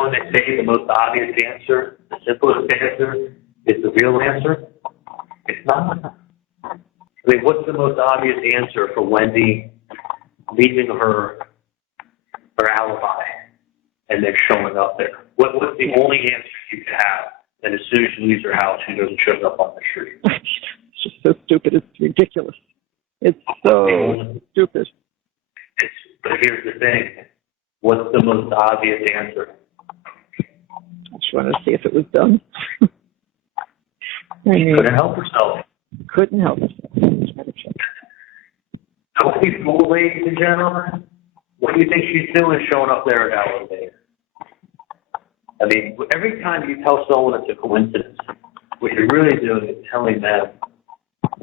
when they say the most obvious answer, the simplest answer is the real answer? It's not. I mean, what's the most obvious answer for Wendi leaving her alibi and then showing up there? What's the only answer you can have? And as soon as she leaves her house, she doesn't show up on the street. It's just so stupid. It's ridiculous. It's so stupid. But here's the thing. What's the most obvious answer? I just wanted to see if it was done. She couldn't help herself. Couldn't help herself. Don't be fooled, ladies and gentlemen. What do you think she's doing showing up there at elevator? I mean, every time you tell someone it's a coincidence, what you're really doing is telling them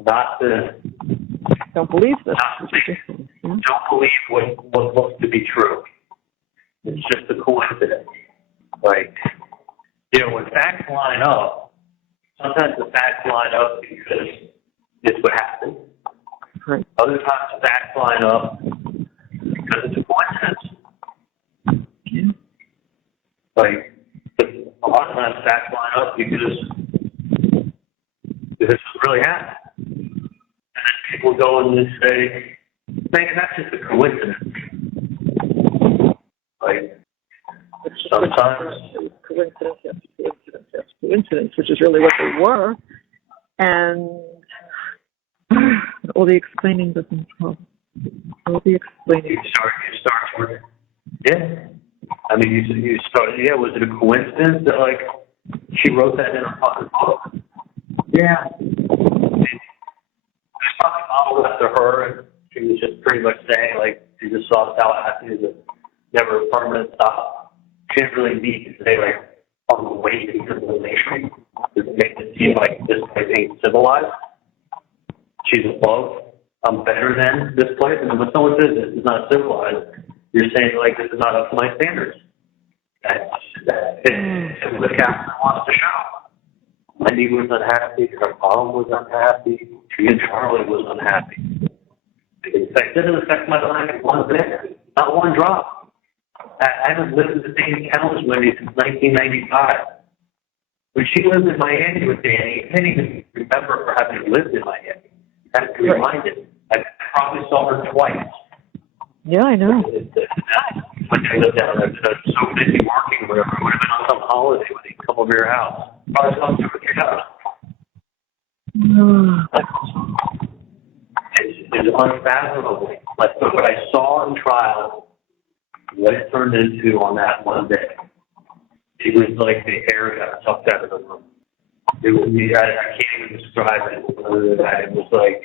not to. Don't believe this. Don't believe what looks to be true. It's just a coincidence. Like, when facts line up, sometimes the facts line up because it's what happened. Right. Other times the facts line up because it's a coincidence. Yeah. Like, a lot of times facts line up because this is really happened. And then people go and say, man, that's just a coincidence. Like, sometimes coincidence, which is really what they were. And all the explaining doesn't help. All the explaining. You start with, yeah. I mean, you start, was it a coincidence that, like, she wrote that in her fucking book? Yeah. There's probably modeled after her, and she was just pretty much saying, like, she just saw Tallahassee as never a permanent stop. She didn't really need to say, like, on the way to civilization to make it seem like this place ain't civilized. She's above. I'm better than this place. And when someone says this is not civilized, you're saying, like, this is not up to my standards. That's what Katherin wants to show. Wendi was unhappy. Her mom was unhappy. She and Charlie was unhappy. It doesn't affect my life one bit. Not one drop. I haven't lived in the same town as Wendi since 1995. When she lived in Miami with Danny, I can't even remember her having lived in Miami. I have to be reminded. I probably saw her twice. Yeah, I know. When I lived down there, so busy working or whatever, I would have been on some holiday when they come over your house. Probably saw her at your house. It's unfathomable. Like what I saw in trial, what it turned into on that one day. It was like the air got sucked out of the room. It was, I can't even describe it other than that. It was like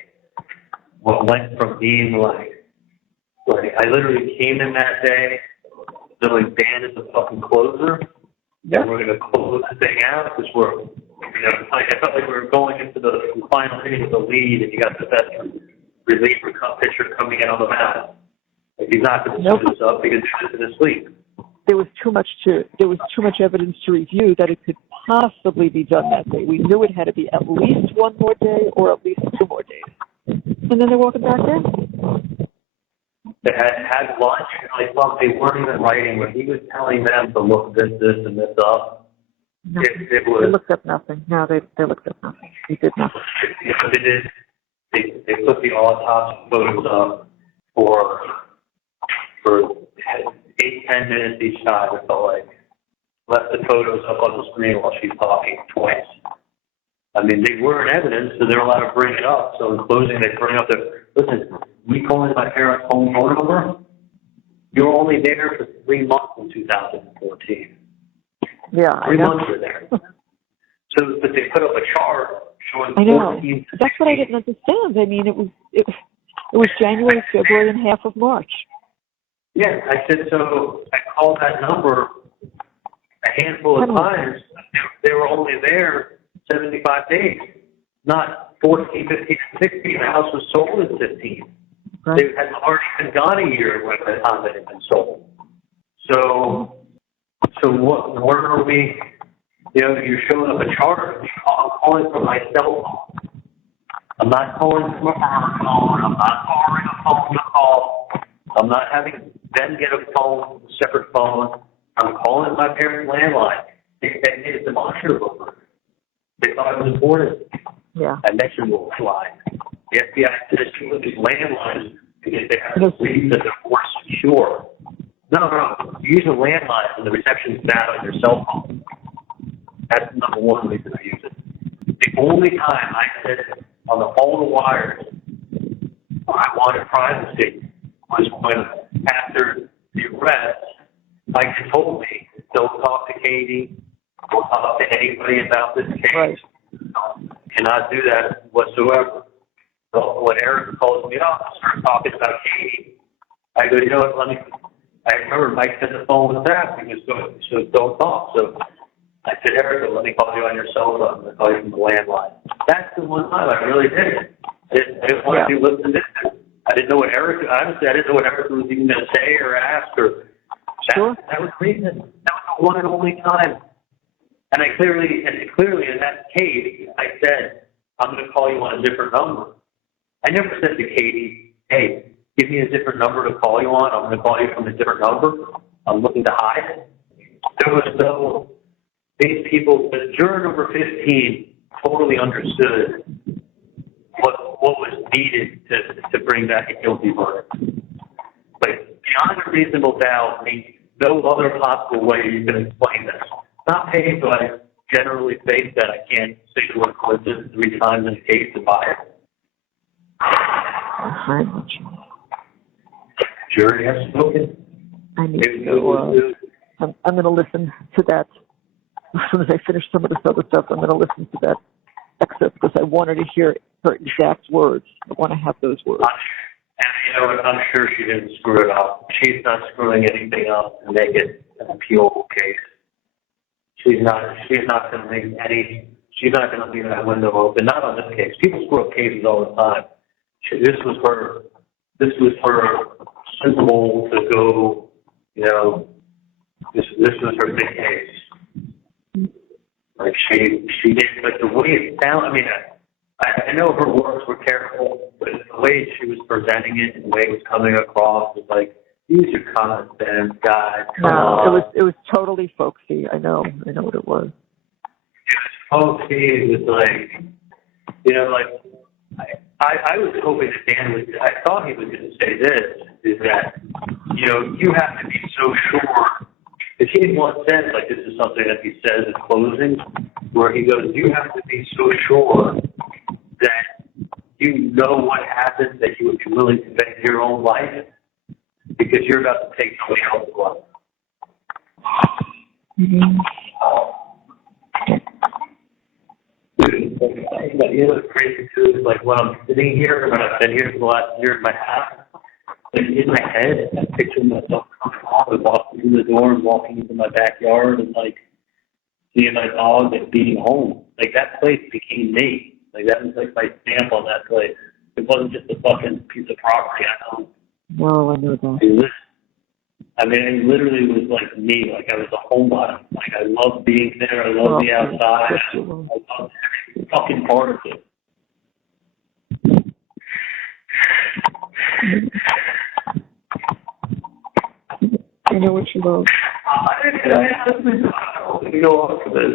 what went from being like I literally came in that day knowing Dan is the fucking closer, and we're gonna close the thing out because we're, like I felt like we were going into the final inning with the lead, and you got the best reliever pitcher coming in on the mound. Like he's not gonna screw this up because he's in his sleep. There was too much evidence to review that it could possibly be done that day. We knew it had to be at least one more day or at least 2 more days. And then they're walking back in. They had lunch, and I thought they weren't even writing when he was telling them to look this, and this up. It was. They looked up nothing. No, they looked up nothing. He did nothing. They did. They put the autopsy photos up for 8-10 minutes each time. It felt like left the photos up on the screen while she's talking twice. I mean, they were in evidence, so they're allowed to bring it up. So in closing, they bring up listen, we calling my parents' home phone number? You were only there for 3 months in 2014. Yeah, 3 months were there. But they put up a chart showing 14. That's what I didn't understand. I mean, it was January, February, and half of March. Yeah, I said, so I called that number a handful of times. They were only there 75 days, not 14, 15, 16. The house was sold in 15. Right. They had already been gone a year by the time it had been sold. So what are we, you're showing up a chart. I'm calling from my cell phone. I'm not calling from a phone phone. I'm not borrowing a phone to call. I'm not having them get a phone, separate phone. I'm calling my parents' landline. They made a demonstrable. They thought it was important. Yeah. I mentioned the landline. The FBI said she looked at landlines because they have to believe that they're more secure. No. You use a landline when the reception's bad on your cell phone. That's number one reason I use it. The only time I said on all the wires I wanted privacy was when, after the arrest, Mike told me, don't talk to Katie, don't talk to anybody about this case. Right. Cannot do that whatsoever. So when Eric calls me up and starts talking about Katie, I go, you know what, I remember Mike said the phone was back, and so don't talk. So I said, Eric, let me call you on your cell phone. I'm going to call you from the landline. That's the one time I really did. I didn't want to do listen to this. I didn't know what Eric, honestly, I didn't know what Eric was even going to say or ask. Sure. That was the reason. That was the one and only time. And clearly in that case, I said, I'm going to call you on a different number. I never said to Katie, hey, give me a different number to call you on. I'm going to call you from a different number. I'm looking to hide. There was no, these people, the juror number 15 totally understood what was needed to bring back a guilty verdict. Like, beyond a reasonable doubt, I mean, no other possible way you can explain this. Not paid, but I generally think that I can't say the word coincidence 3 times in a case to buy it. Very much. Jury has spoken. I need to. I'm going to listen to that as soon as I finish some of this other stuff. I'm going to listen to that excerpt because I wanted to hear her exact words. I want to have those words. And I'm sure she didn't screw it up. She's not screwing anything up to make it an appealable case. She's not going to leave she's not going to leave that window open. Not on this case. People screw up cases all the time. This was her sensible to go, this was her big case. Like she did, like the way it sounded, I mean, I know her words were careful, but the way she was presenting it and the way it was coming across was like, use your common sense, guys. No, it was totally folksy. I know what it was. It was folksy. It was like, I was hoping that Dan I thought he was going to say this, is that, you have to be so sure. If he had once said, like, this is something that he says in closing, where he goes, you have to be so sure that you know what happens, that you would be willing to bet your own life, because you're about to take somebody else's life. Mm-hmm. What's crazy too is like when I'm sitting here, when I've been here for the last year and a half, like in my head, I picture myself coming off and walking through the door and walking into my backyard and like seeing my dog and being home. Like that place became me. Like that was like my stamp on that place. It wasn't just a fucking piece of property I owned. No, I know that. I mean, it literally was like me. Like I was a homebody. Like I loved being there. I loved the outside. I loved every fucking part of it. I know what you love. I don't go off for this.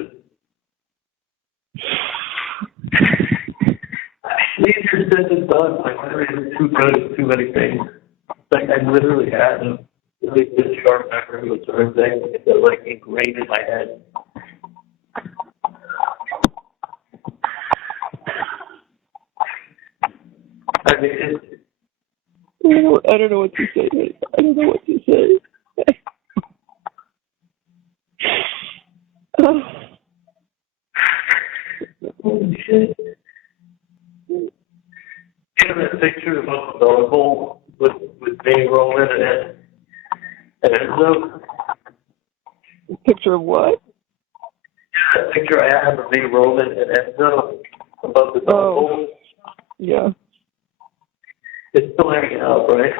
Easier said than done. Like I was too good at too many things. Like I literally had a really good sharp memory with certain things that are like ingrained in my head. I mean, I don't know what to say. I don't know what to say. Holy shit. You have that picture of the bowl with me rolling and Enzo? Picture of what? Yeah, that picture I have of me rolling and Enzo above the bowl. Yeah. It's still hanging out, right?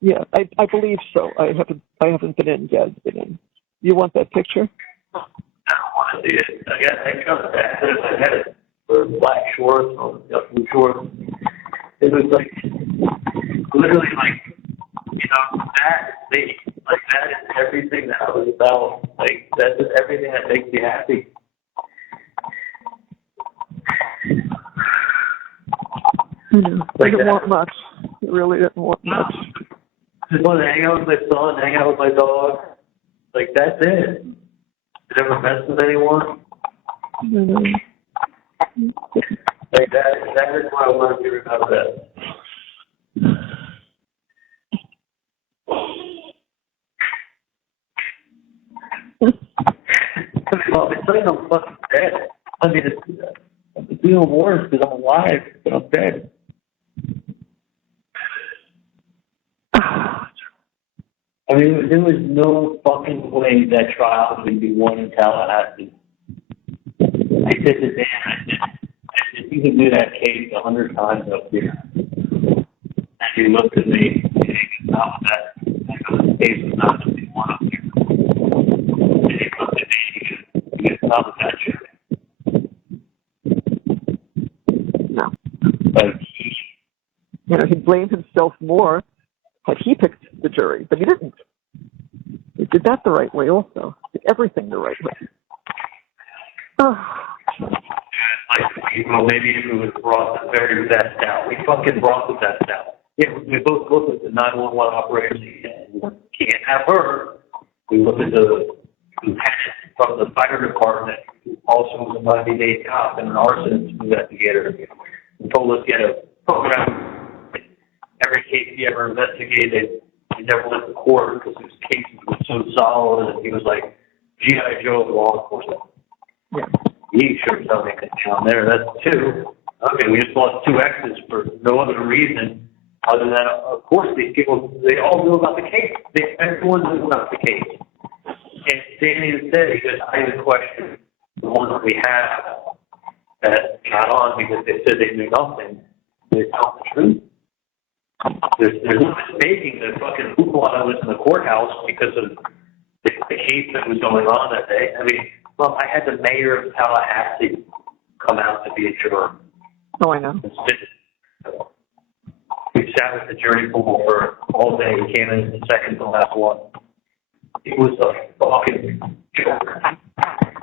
Yeah, I believe so. I haven't been in. Dad's been in. You want that picture? I don't want to see it. I got that. I had it for black shorts on blue shorts. It was like literally like that is me. Like that is everything that I was about. Like That's just everything that makes me happy. I didn't want much. He really didn't want much. Just want to hang out with my son, hang out with my dog. Like, that's it. Never mess with anyone. Like, that is what I want to do about that. Well, it's like I'm fucking dead. I mean, it's even worse because I'm alive, but I'm dead. I mean, there was no fucking way that trial would be won in Tallahassee. I said to Dan, I said, you can do that case 100 times up here. And he looked at me, and he goes, no, that case was not going to be won up here. And he looked at me, and he goes, no, that shit. No. Like, he blamed himself more. Like he picked the jury, but he didn't. He did that the right way also. Did everything the right way. Like, maybe if it was brought the very best out. We fucking brought the best out. Yeah, we both looked at the 911 operator. We can't have her. We looked at the lieutenant from the fire department, who also was a 90-day cop and an arsonist investigator, and told us he had a program. Every case he ever investigated, he never went to court because his cases were so solid, and he was like G.I. Joe of law enforcement. Yeah. He sure doesn't make it down there. That's two. I mean, we just lost two exes for no other reason other than, of course, these people, they all knew about the case. Everyone knew about the case. And Danny said, he goes, I even question the ones that we have that got on because they said they knew nothing. They tell the truth. There's no mistaking the fucking hoopla that was in the courthouse because of the case that was going on that day. I mean, well, I had the mayor of Tallahassee come out to be a juror. Oh, I know. We sat at the jury pool for all day. He came in the second to last one. It was a fucking joke.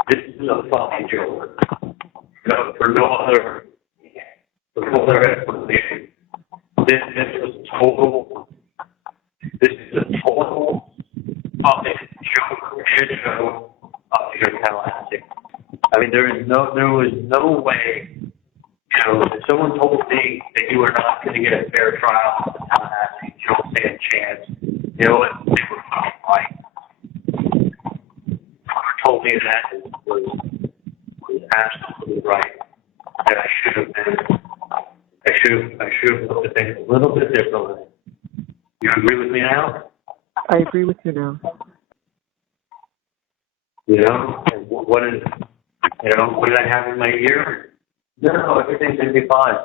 This is a fucking joke. For no other explanation. This was total. This is a total fucking joke shit show up here in Tallahassee. I mean, there was no way. You know, if someone told me that you were not going to get a fair trial in Tallahassee, you don't stand a chance. You know what? They were fucking right. Whoever told me that was absolutely right. And I should have been. I should have looked at things a little bit differently. You agree with me now? I agree with you now. You know, and what did I have in my ear? No, everything's going to be fine.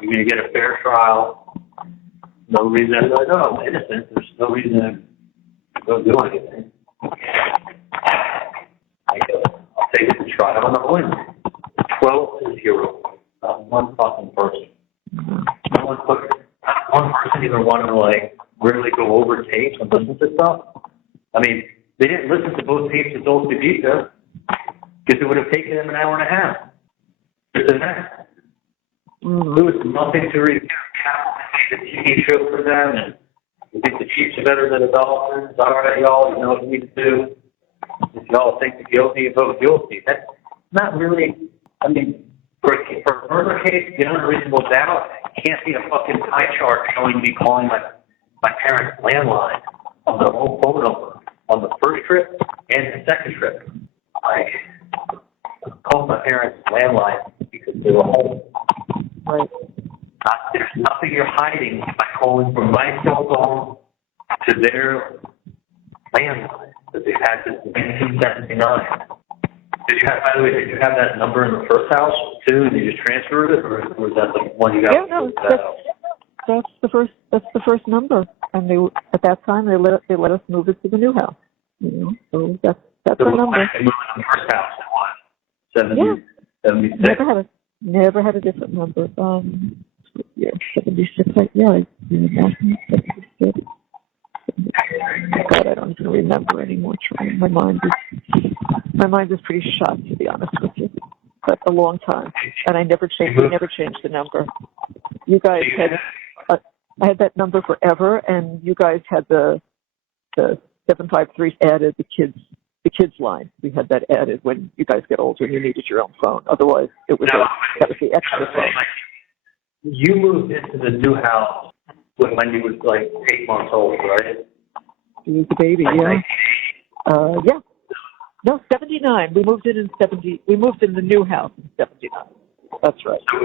You're going to get a fair trial. No reason. I'm like, no, I'm innocent. There's no reason to go do anything. I'll take it to trial and I'll win. 12-0. Not one fucking person. Not one person even wanted to, like, really go over tapes and listen to stuff. I mean, they didn't listen to both tapes of Dolce Vita because it would have taken them an hour and a half. Just in that. There was nothing to review. Made a TV show for them, and you think the Chiefs are better than the Dolphins. All right, y'all, you know what you need to do. If y'all think the guilty, you vote guilty. That's not really, I mean, for a murder case, beyond a reasonable doubt, it can't be a fucking pie chart showing me calling my parents' landline on the whole phone number on the first trip and the second trip. Like, call my parents' landline because they were home. Right. There's nothing you're hiding by calling from my cell phone to their landline that they've had since 1979. By the way, did you have that number in the first house too? Did you just transfer it, or was that the one you got? Yeah, no, that's the first number, and they at that time they let us move it to the new house. You know, so that's our number. They moved in the first house in what? 76? Never had a different number. Yeah, 76. Yeah, 76. God, I don't even remember anymore. My mind is My mind is pretty shot, to be honest with you. But a long time, and I never changed. We never changed the number. You guys had, I had that number forever, and you guys had the 753 added the kids line. We had that added when you guys get older and you needed your own phone. Otherwise, that was the extra phone. You moved into the new house when Wendi was like 8 months old, right? She was a baby, yeah. Yeah. No, 79. We moved in 70. We moved in the new house in 79. That's right. So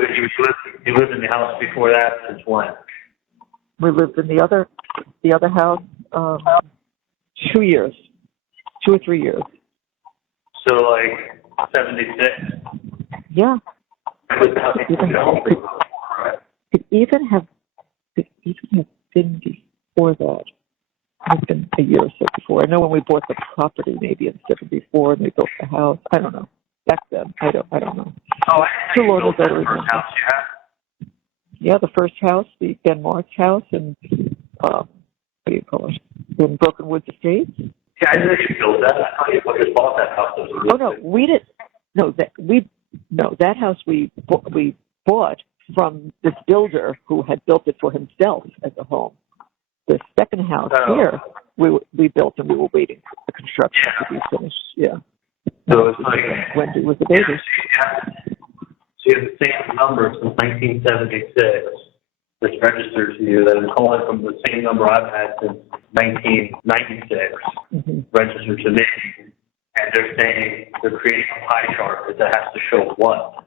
you lived in the house before that since when? We lived in the other house 2 years, 2 or 3 years. So like 76. Yeah. Could even have been before that. It's been a year or so before. I know when we bought the property, maybe in 74, and we built the house. I don't know. Back then, I don't know. Oh, too long ago to remember. House you had? Yeah, the first house, the Dan Markel's house, and what do you call it? In Broken Woods Estates. Yeah, I didn't actually build that. I thought you just bought that house. Oh no, we didn't. No, that house we bought from this builder who had built it for himself as a home. The second house here, we built, and we were waiting for the construction to be finished. Yeah. So it's like Wendi was a baby. So you have the same number since 1976 that's registered to you that is calling from the same number I've had since 1996 registered to me, and they're saying they're creating a pie chart that has to show what?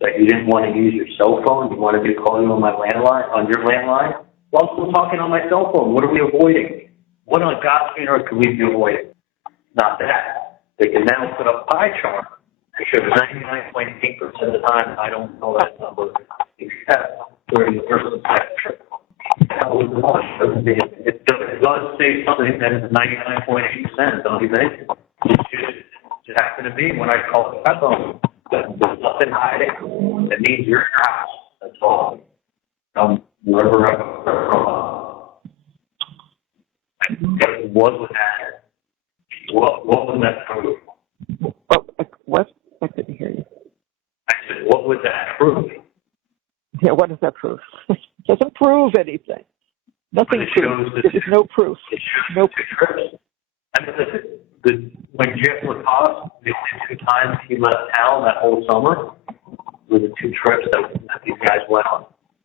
That you didn't want to use your cell phone, you wanted me to call you on my landline, on your landline? Well, I'm still talking on my cell phone. What are we avoiding? What on God's green earth could we be avoiding? Not that. They can now put up a pie chart and show 99.8% of the time I don't know that number except during the first and second trip. That was the one. It does say something that is 99.8%, don't you think? It should happen to be when I call the phone. There's nothing hiding. It means you're in your house. That's all. What was that? What was that proof? What? I couldn't hear you. I said, what was that proof? Yeah, what does that prove? It doesn't prove anything. Nothing proves. There's no proof. No proof. I mean, when Jeff was off, the only 2 times he left town that whole summer were the 2 trips that these guys went on.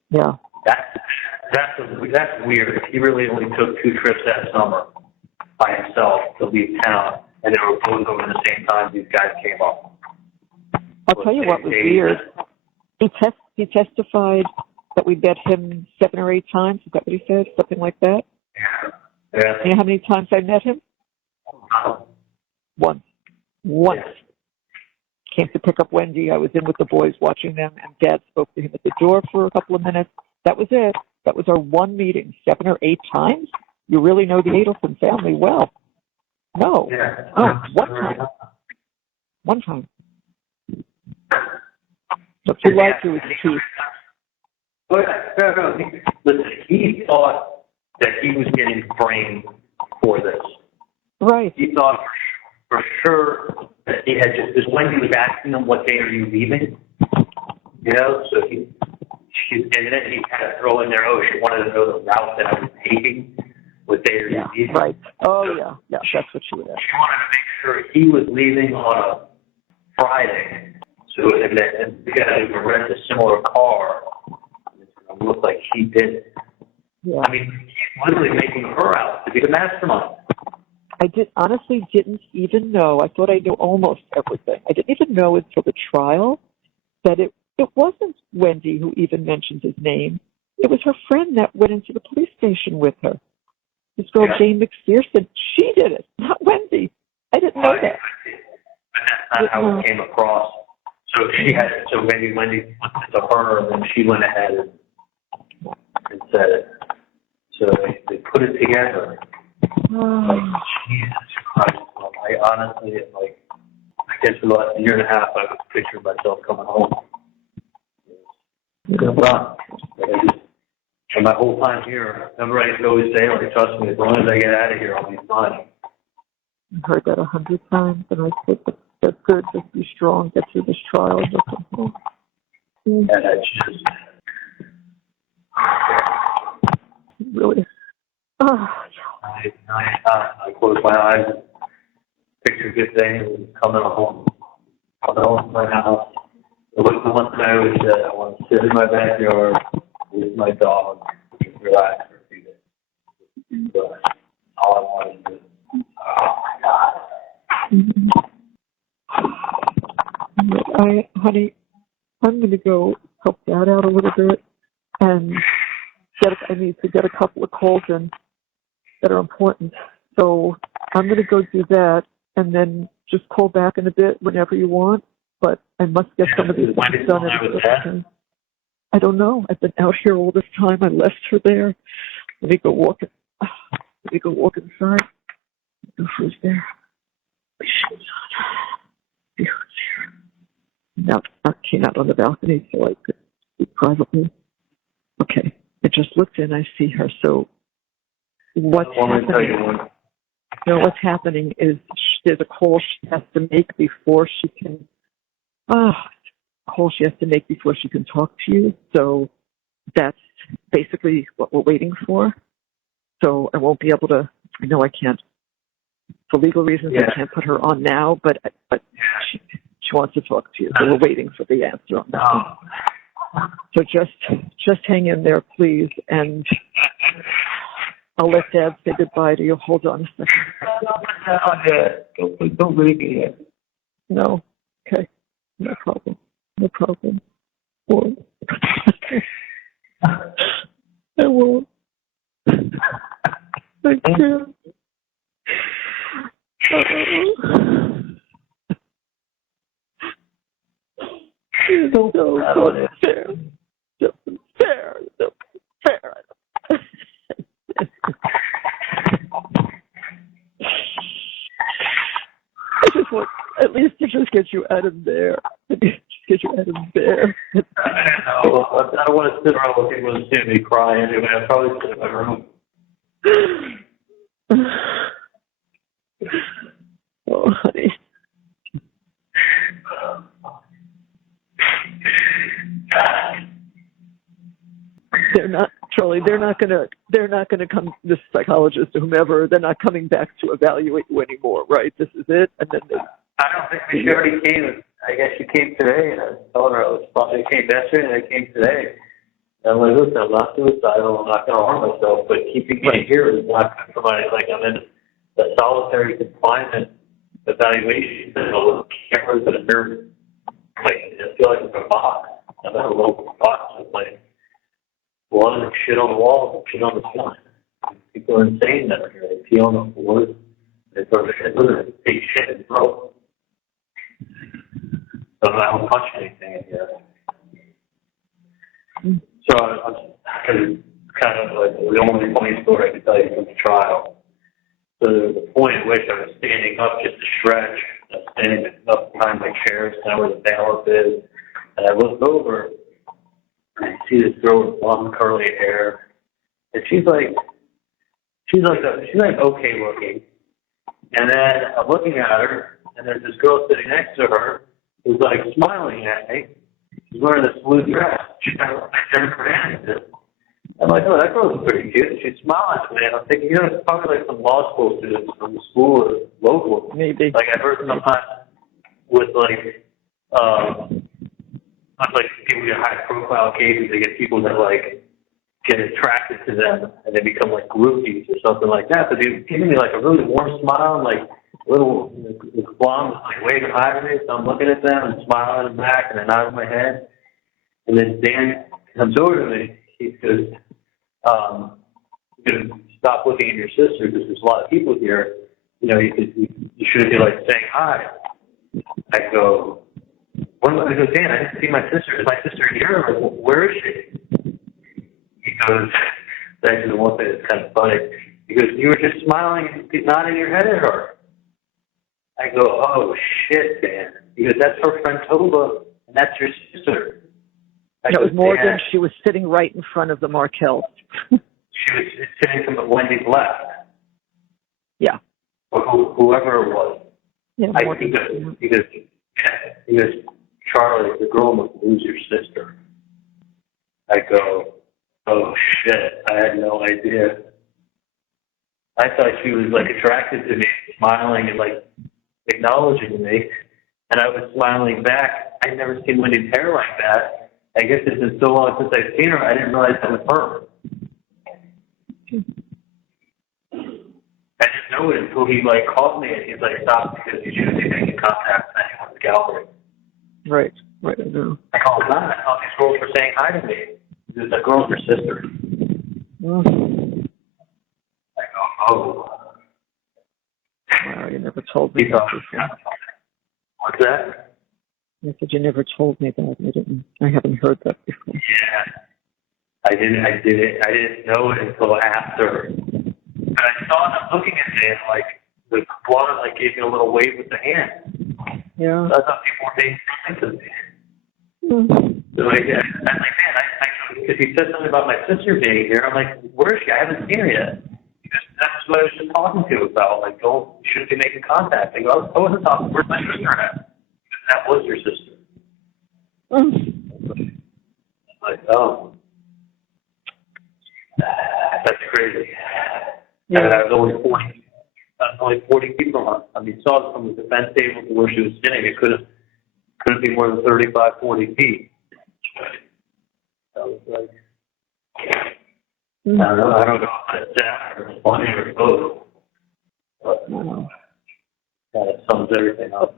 Yeah. That's weird. He really only took 2 trips that summer by himself to leave town, and they were both over the same time these guys came up. I'll tell you what was weird. He testified that we met him 7 or 8 times. Is that what he said? Something like that? Yeah. You know how many times I met him? Once. Yeah. Came to pick up Wendi. I was in with the boys watching them, and Dad spoke to him at the door for a couple of minutes. That was it. That was our one meeting. 7 or 8 times? You really know the Adelson family well. No. Yeah. Oh, one time. One time. What you like to is truth. No. Listen, he thought that he was getting framed for this. Right. He thought for sure that he had just, because Wendi was asking him, what day are you leaving? You know, so and then he kind of throw in there, she wanted to know the route that I was taking. What day are you leaving? Right. Oh, so, yeah, that's what she would ask. She wanted to make sure he was leaving on a Friday. So, and because he would rent a similar car, it's going to look like he did it. Yeah. I mean, he's literally making her out to be the mastermind. I honestly didn't even know. I thought I knew almost everything. I didn't even know until the trial that it wasn't Wendi who even mentioned his name. It was her friend that went into the police station with her. This girl, Jane McPherson, she did it, not Wendi. I didn't know that. But that's not how it came across. So Wendi went to her, and then she went ahead and said it. So they put it together. Like, Jesus Christ. I honestly, I guess for the last year and a half, I was picturing myself coming home. And my whole time here, remember I used to always say, trust me, as long as I get out of here, I'll be fine. I've heard that 100 times, and I said, but That's good. Just be strong. Get through this trial. And it's just really. Oh, I close my eyes, picture good things, coming home to my house. It was the one thing I always said, I want to sit in my backyard with my dog, just relax for a few days. But all I wanted to do. Oh my God. Honey, I'm going to go help Dad out a little bit, and I need to get a couple of calls in that are important. So I'm going to go do that, and then just call back in a bit whenever you want. But I must get some of these things done. I don't know. I've been out here all this time. I left her there. Let me go walk inside. Who's there? Who's here? Now I came out on the balcony so I could speak privately. Okay. I just looked in. I see her. So what's happening? No, what's happening is there's a call she has to make before she can. Call she has to make before she can talk to you. So that's basically what we're waiting for. So I won't be able to. I know I can't. For legal reasons, I can't put her on now. But she wants to talk to you. So we're waiting for the answer on that. So just hang in there, please, and I'll let Dad say goodbye to you. Hold on a second. Don't leave me yet. No. Okay. No problem. Well, I won't. I can't. So fair. I just want, at least to just get you out of there. I don't want to sit around with people and see me cry anyway. I'll probably sit in my room. Oh, honey. They're not, Charlie. They're not gonna come. This psychologist or whomever. They're not coming back to evaluate you anymore, right? This is it. And then I don't think she already came. I guess she came today, and I told her I was probably came yesterday, and I came today. And I'm like, listen, I'm not suicidal. I'm not going to harm myself, but keeping me here is not good for my. Like I'm in a solitary confinement evaluation. There's a little cameras and a mirror. Like I feel like it's a box. I'm in a little box with like blood and shit on the walls and shit on the ceiling. People are insane that are here. They pee on the floors. They throw shit. They take shit and throw. So I don't touch anything in here. So I'm kind of like the only funny story I can tell you from the trial. So there was a point at which I was standing up just to stretch. I was standing up behind my chair, kind of where the ballast is. And I looked over and I see this girl with blonde curly hair. And she's like okay looking. And then I'm looking at her, and there's this girl sitting next to her who's like smiling at me. She's wearing this blue dress. She's kind of like turned around. I'm like, oh, that girl's pretty cute. She's smiling at me. And I'm thinking, it's probably like some law school students from the school or local. Maybe. Like I've heard sometimes with like people get high profile cases, they get people that like get attracted to them and they become like groupies or something like that. But they're giving me like a really warm smile, like little blonde was like waving hi to me, so I'm looking at them and smiling at them back and I nod my head. And then Dan comes over to me. He says, you know, stop looking at your sister because there's a lot of people here. You know, you shouldn't be like saying hi. I go, Dan, I didn't see my sister. Is my sister here? Or where is she? He goes, that's actually the one thing that's kind of funny. He goes, you were just smiling and nodding your head at her. I go, oh, shit, Dan. He goes, that's her friend Toba, and that's your sister. It was Morgan. She was sitting right in front of the Markels. She was sitting to Wendy's left. Yeah. Or whoever it was. Yeah, I think because Charlie, the girl must lose your sister. I go, oh shit, I had no idea. I thought she was like attracted to me, smiling and like acknowledging me, and I was smiling back. I'd never seen Wendy's hair like that. I guess it's been so long since I've seen her, I didn't realize that was her. I didn't know it until he like called me and he's like, stop because you shouldn't be making contact with anyone in the gallery. Right, I know. I called him out. I thought these girls were saying hi to me. The girl's her sister. Mm. I go, oh. Wow, you never told me that before. What's that? I said you never told me that. I haven't heard that before. Yeah. I didn't know it until after. And I saw them looking at me and like the blonde like gave me a little wave with the hand. Yeah. So I thought people were being friendly to me. Mm. So like, I'm like, man, if he said something about my sister being here, I'm like, where is she? I haven't seen her yet. Because that's what I was just talking to you about. Like, you shouldn't be making contact. I go, I wasn't talking. Where's my sister at? Because that was your sister. Mm. Like, oh, that's crazy. Yeah. And I was only 40 people on. I mean, saw it from the defense table to where she was sitting. It couldn't be more than 35, 40 feet. I was like, I don't know if that's that or funny or both. But that sums everything up.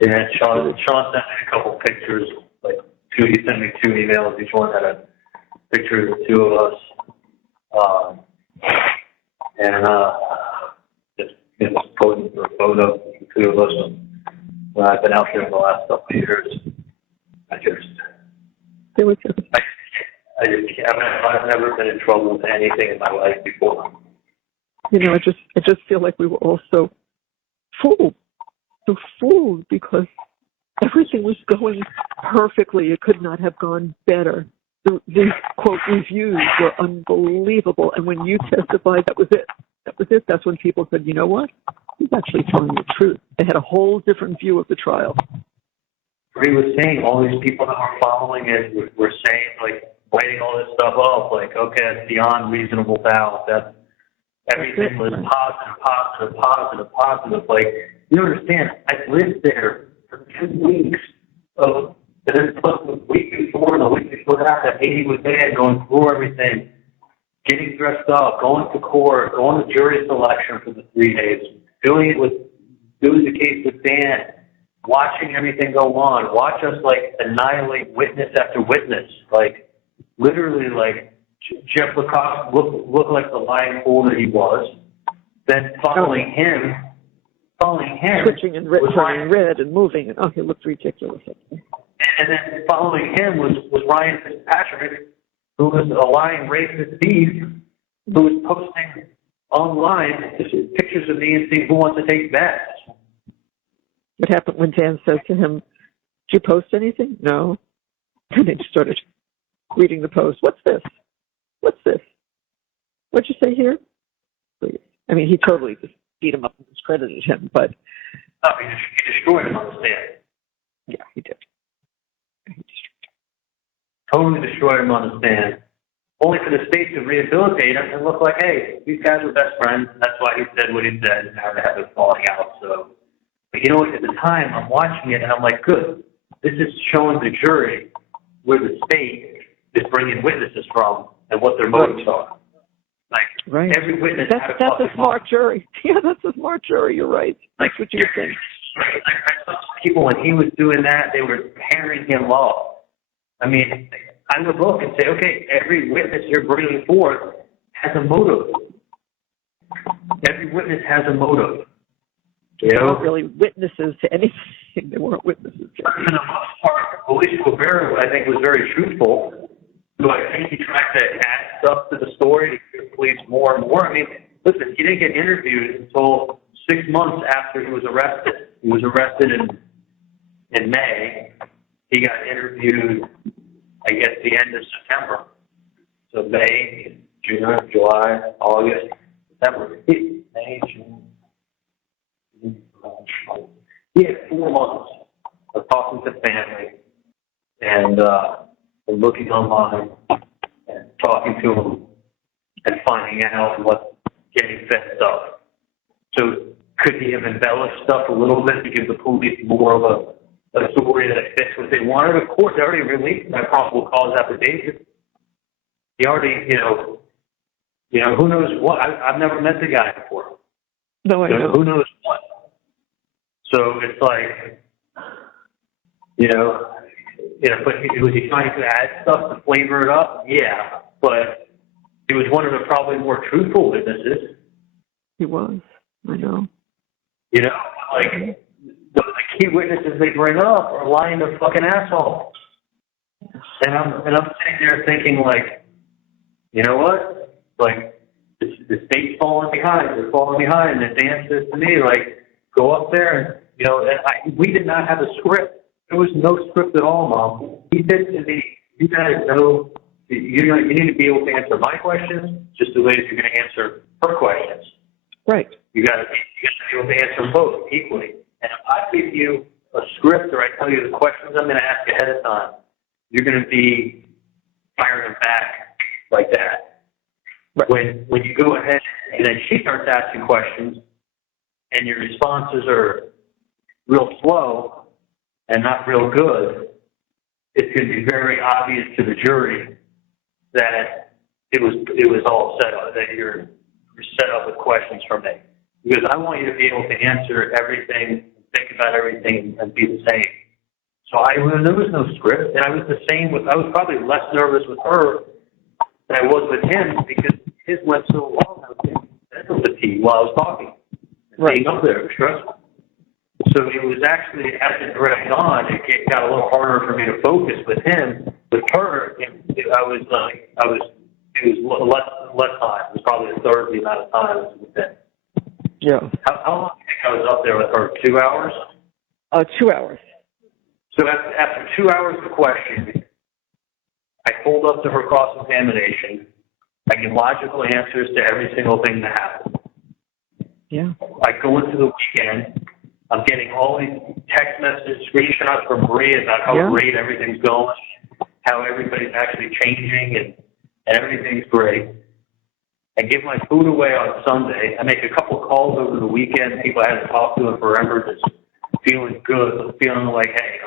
Yeah, Sean sent me a couple pictures. Like he sent me 2 emails. Each one had a picture of the 2 of us. Just posing for a photo of the 2 of us when I've been out there in the last couple of years. I've never been in trouble with anything in my life before. You know, I just feel like we were all so fooled because everything was going perfectly. It could not have gone better. The quote reviews were unbelievable, and when you testified, that was it. That's when people said, you know what? He's actually telling the truth. They had a whole different view of the trial. He was saying all these people that were following it were saying, like, writing all this stuff up, like, okay, it's beyond reasonable doubt. That everything was positive. Like, you understand, I lived there for 2 weeks. And then plus the week before and the week before that Haiti was there, going through everything, getting dressed up, going to court, going to jury selection for the 3 days, doing the case with Dan, watching everything go on, watch us like annihilate witness after witness, like literally like Jeff Lacoste looked like the lying fool that he was. Then following him, switching and turning red and moving, and he looked ridiculous. And then following him was Ryan Fitzpatrick, who was a lying racist thief, who was posting online pictures of me and saying, who wants to take bets? What happened when Dan said to him, did you post anything? No. And then he started reading the post. What's this? What'd you say here? Please. I mean, he totally just beat him up and discredited him, but... he destroyed him on the stand. Yeah, he did. Totally destroyed him on the stand, only for the state to rehabilitate him and look like, hey, these guys were best friends, and that's why he said what he said, and now they have it falling out. So, but you know what? At the time, I'm watching it, and I'm like, good. This is showing the jury where the state is bringing witnesses from and what their motives are. Like every witness. That's a smart jury. Yeah, that's a smart jury. You're right. That's what you think. Right. I saw people when he was doing that, they were tearing him off. I mean, I would look and say, okay, every witness you're bringing forth has a motive. Every witness has a motive. They weren't really witnesses to anything. They weren't witnesses to anything. For the most part, police Rivera, I think, was very truthful. So I think he tried to add stuff to the story to get the police more and more. I mean, listen, he didn't get interviewed until 6 months after he was arrested. He was arrested in May. He got interviewed, I guess, the end of September. So May, June, July, August, September. May, June. Yeah, 4 months of talking to family and looking online and talking to them and finding out what's getting fed stuff. So could he have embellished stuff a little bit to give the police more of a story that fits what they wanted? Of course, they already released my probable cause affidavit. He already, who knows what? I've never met the guy before. No, I know. Who knows what? So it's like, but was he trying to add stuff to flavor it up? Yeah, but he was one of the probably more truthful witnesses. He was. I know. Like the key witnesses they bring up are lying to fucking assholes. And I'm sitting there thinking, like, you know what? Like, the state's falling behind. They're falling behind. And Dan says to me, like, go up there and, we did not have a script. There was no script at all, Mom. He said to me, you guys know, you need to be able to answer my questions just the way that you're going to answer her questions. Right. You got to be able to answer both equally. And if I give you a script or I tell you the questions I'm going to ask ahead of time, you're going to be firing them back like that. Right. When you go ahead and then she starts asking questions and your responses are real slow and not real good, it's going to be very obvious to the jury that it was all set up, that you're set up with questions from me. Because I want you to be able to answer everything, think about everything, and be the same. So there was no script, and I was the same I was probably less nervous with her than I was with him because his went so long. I was getting mental fatigue while I was talking. Right. Being up there was stressful. So it was actually, as it dragged on, it got a little harder for me to focus with him. With her, it was less time. It was probably a third of the amount of time with him. Yeah. How long do you think I was up there with her? 2 hours? 2 hours. So after 2 hours of questioning, I pulled up to her cross-examination. I give logical answers to every single thing that happened. Yeah. I go into the weekend. I'm getting all these text messages, screenshots from Maria about how great everything's going, how everybody's actually changing, and everything's great. I give my food away on Sunday. I make a couple calls over the weekend. People I hadn't talked to in forever, just feeling good, feeling like, hey,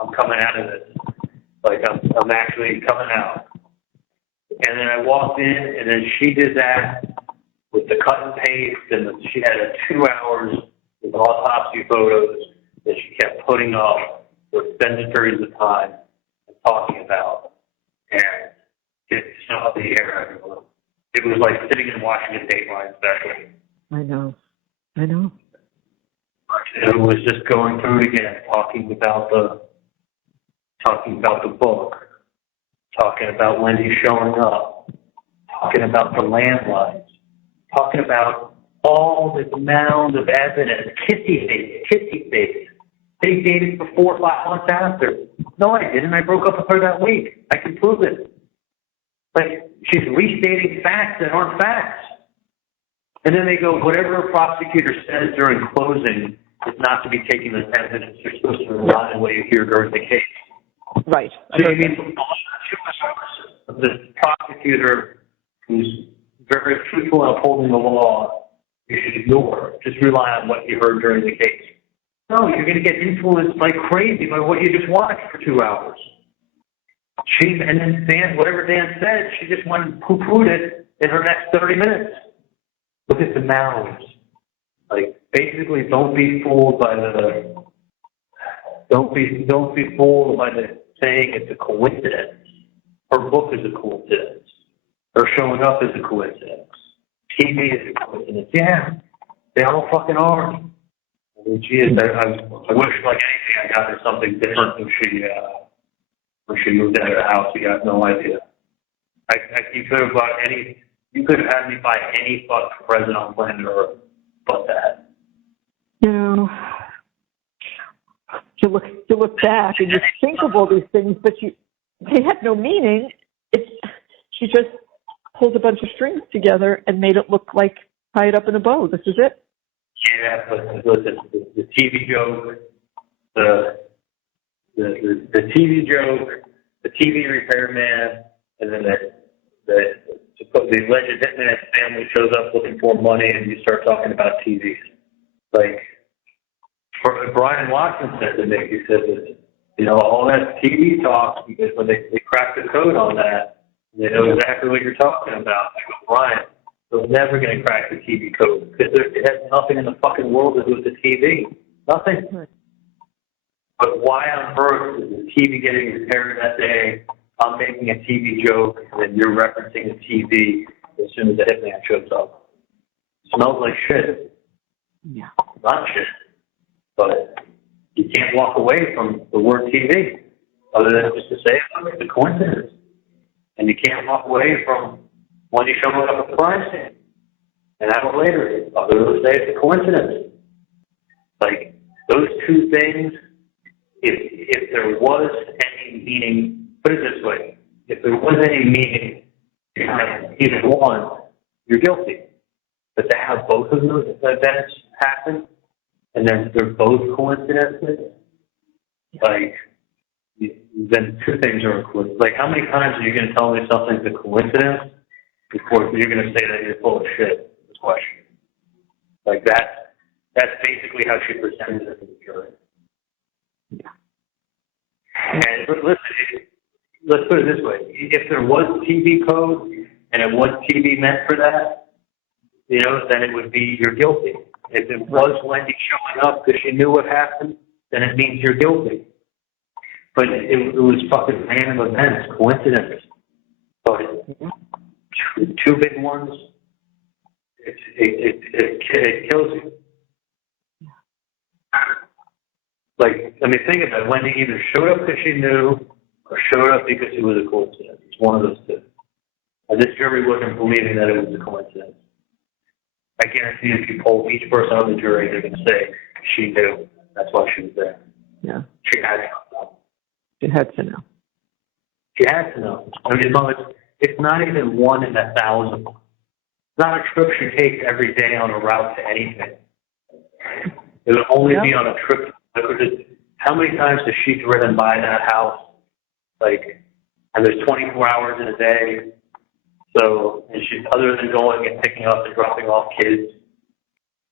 I'm coming out of this. Like I'm actually coming out. And then I walked in, and then she did that with the cut and paste, and she had 2 hours with autopsy photos that she kept putting up for extended periods of time and talking about. And it's not the air everywhere. It was like sitting and watching a Dateline special. I know. It was just going through it again, talking about the book, talking about Wendi showing up, talking about the landlines, talking about all this mound of evidence, kissy face. They dated for 4 or 5 months after. No, I didn't. I broke up with her that week. I can prove it. Like, she's restating facts that aren't facts. And then they go, whatever a prosecutor says during closing is not to be taken as evidence. You're supposed to rely on what you hear during the case. Right. So you mean the prosecutor who's very truthful in upholding the law, you should ignore. Just rely on what you heard during the case. No, you're going to get influenced like crazy by what you just watched for 2 hours. And then Dan, whatever Dan said, she just went and poo-pooed it in her next 30 minutes. Look at the mounds. Like, basically, don't be fooled by the saying it's a coincidence. Her book is a coincidence. Her showing up is a coincidence. TV is a coincidence. Yeah, they all fucking are. I mean, geez, I wish, like anything, I got her something different when she moved out of the house. You got no idea. You could have had me buy any fucking present on planet Earth but that. You look back and you think of all these things, but they have no meaning. She just pulled a bunch of strings together and made it look like Tie it up in a bow. This is it. Yeah, but listen, the TV joke, the TV joke, the TV repairman, and then the alleged hitman family shows up looking for money, and you start talking about TVs. Like, Brian Watson said to me, he said that, you know, all that TV talk, because when they crack the code on that, they know exactly what you're talking about. I go, Brian, they're never going to crack the TV code, because it has nothing in the fucking world to do with the TV. Nothing. But why on earth is the TV getting repaired that day? I'm making a TV joke, and then you're referencing the TV as soon as the hitman shows up. It smells like shit. Yeah. Not shit. But you can't walk away from the word TV, other than just to say it's a coincidence. And you can't walk away from when you show up at the crime scene an hour later, other than to say it's a coincidence. Like, those two things, if there was any meaning, put it this way, if there was any meaning behind either one, you're guilty. But to have both of those events happen, and then they're both coincidences, like, then two things are included. Like, how many times are you going to tell me something's a coincidence before you're going to say that you're full of shit? This question. Like, that's basically how she presented it to the jury. Yeah. And listen, let's put it this way. If there was TV code and it was TV meant for that, you know, then it would be you're guilty. If it was Wendi showing up because she knew what happened, then it means you're guilty. But it was fucking random events, coincidences. But two big ones, it kills you. Like, I mean, think about it. Wendi either showed up because she knew or showed up because it was a coincidence. It's one of those two. And this jury wasn't believing that it was a coincidence. I guarantee if you poll each person on the jury, they're going to say she knew. That's why she was there. Yeah. She had to know. She had to know. She had to know. I mean, it's not even 1 in 1,000. It's not a trip she takes every day on a route to anything. It would only be on a trip. How many times has she driven by that house? Like, and there's 24 hours in a day. So, and she's, other than going and picking up and dropping off kids,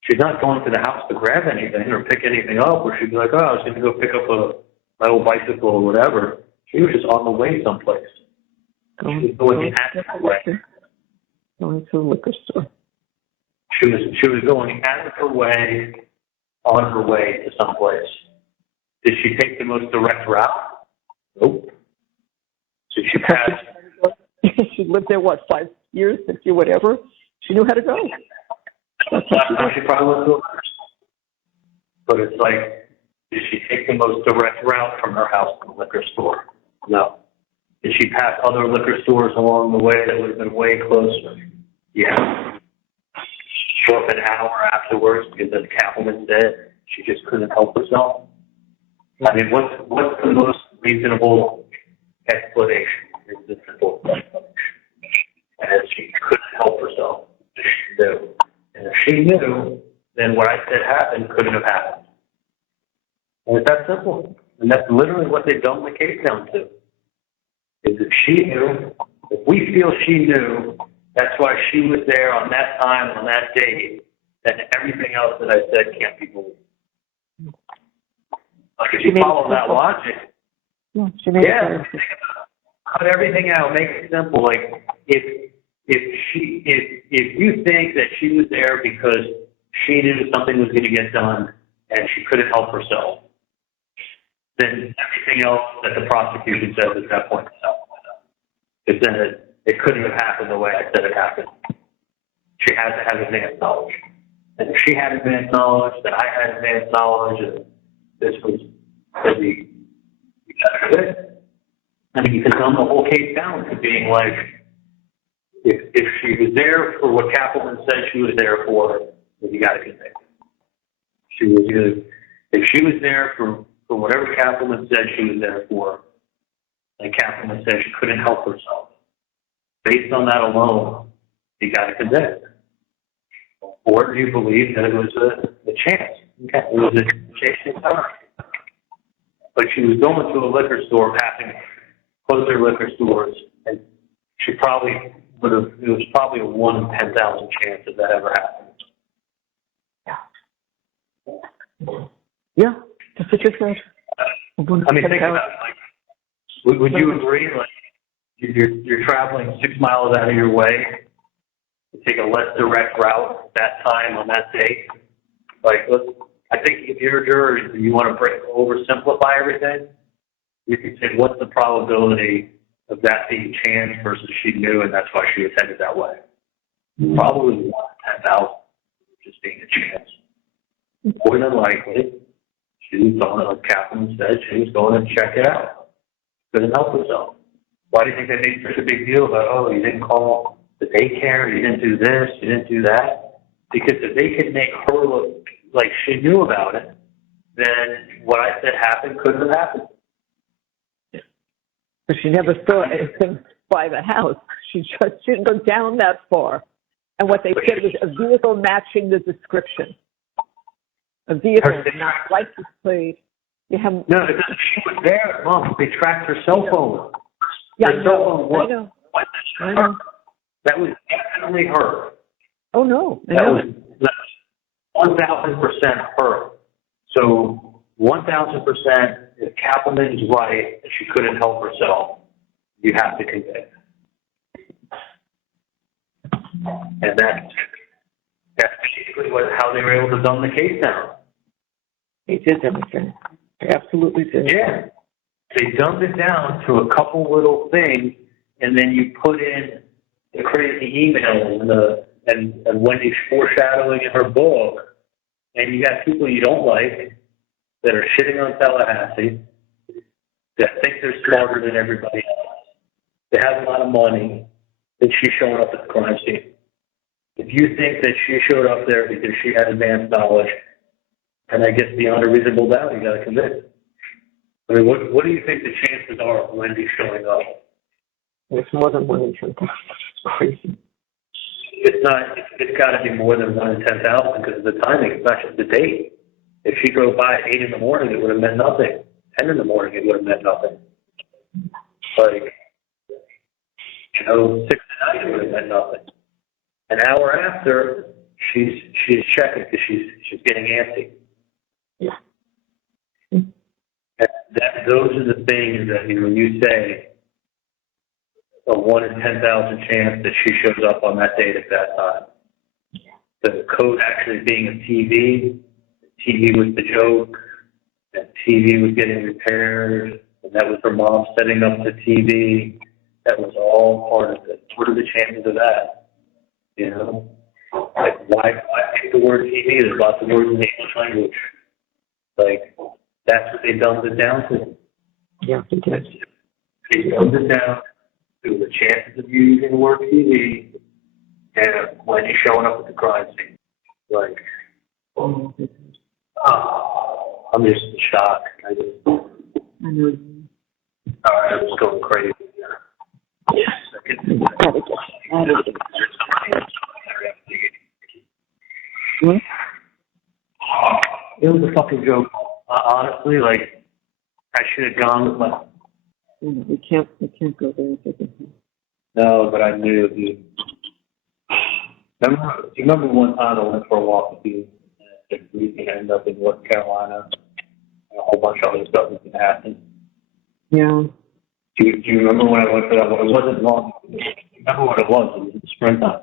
she's not going to the house to grab anything or pick anything up, or she'd be like, oh, I was going to go pick up my old bicycle or whatever. She was just on the way someplace. She was going out of her way. Going to the liquor store. She was going out of her way, on her way to someplace. Did she take the most direct route? Nope. So she passed. She lived there, what, 5 years, 6 years, whatever? She knew how to go. That's how she probably went to a liquor store. But it's like, did she take the most direct route from her house to the liquor store? No. Did she pass other liquor stores along the way that would have been way closer? Yeah. Show up an hour afterwards because the cattleman said she just couldn't help herself. I mean, what's the most reasonable explanation? Is the simple explanation. And she couldn't help herself. She knew. And if she knew, then what I said happened couldn't have happened. And it's that simple. And that's literally what they dumbed the case down to. Is if she knew, if we feel she knew, that's why she was there on that time, on that date, then everything else that I said can't be believed. Like, if you follow that logic, she made it cut everything out, make it simple. Like, if you think that she was there because she knew something was going to get done and she couldn't help herself, then everything else that the prosecution says at that point is out. Because then it couldn't have happened the way I said it happened. She had to have advanced knowledge. And if she had advanced knowledge, then I had advanced knowledge, and this was the I mean, you can dumb the whole case down to being like, if she was there for what Kappelman said she was there for, then you got to convict her. If she was there for whatever Kappelman said she was there for, and Kappelman said she couldn't help herself, based on that alone, you got to convict her. Or do you believe that it was a chance? Okay. It was a chase time. But she was going to a liquor store, passing closer liquor stores, and she probably would have, it was probably a 1 in 10,000 chance that that ever happened. Yeah, that's what you said. I mean, think about it. Like, would you agree? Like, you're traveling 6 miles out of your way to take a less direct route at that time on that day. Like, I think if you're a juror and you want to oversimplify everything, you could say, what's the probability of that being chance versus she knew and that's why she was headed that way? Probably 1 in 10,000, just being a chance. More than likely, she was going, like Katherin said, she was going to check it out. Couldn't help herself. Why do you think they made such a big deal about, oh, you didn't call the daycare, you didn't do this, you didn't do that? Because if they could make her look like she knew about it, then what I said happened couldn't have happened. But she never saw anything by the house. She didn't go down that far. And what they said was a vehicle matching the description. A vehicle, not license plate. No, she was there. Mom, they tracked her cell phone. Yeah, her cell phone I know. That was definitely her. Oh, no. That was 1,000% her. So 1,000%, if Kaplan's right and she couldn't help herself, you have to convict. And that's basically how they were able to dumb the case down. They did everything. They absolutely did. Yeah. They dumbed it down to a couple little things, and then you put in the crazy emails and Wendy's foreshadowing in her book, and you got people you don't like that are shitting on Tallahassee, that think they're smarter than everybody else. They have a lot of money, and she's showing up at the crime scene. If you think that she showed up there because she had advanced knowledge, and I guess beyond a reasonable doubt, you got to convict. I mean, what do you think the chances are of Wendy showing up? It's more than 1 in 10,000. It's crazy. It's not. It's got to be more than 1 in 10,000 because of the timing. It's not just the date. If she drove by at 8 in the morning, it would have meant nothing. 10 in the morning, it would have meant nothing. Like, 6 at night, it would have meant nothing. An hour after, she's checking because she's getting antsy. Yeah. Those are the things that when you say a 1 in 10,000 chance that she shows up on that date at that time. The code actually being a TV was the joke, and TV was getting repaired, and that was her mom setting up the TV. That was all part of it. What are the chances of that? You know? Like, why pick the word TV? There's lots of words in the English language. Like, that's what they dumbed it down to. Yeah, they did. They dumbed it down to the chances of you using the word TV and when you're showing up at the crime scene. Like, I'm just shocked. I know. All right, I'm just going crazy. Yes. It was a fucking joke. Honestly, like, I should have gone with my... We can't go there. No, but I knew, dude. Do you remember one time I went for a walk with you? We ended up in North Carolina. A whole bunch of other stuff was going to happen. Yeah. Do you remember when I went for that? It wasn't long. Remember what it was? It was in the springtime.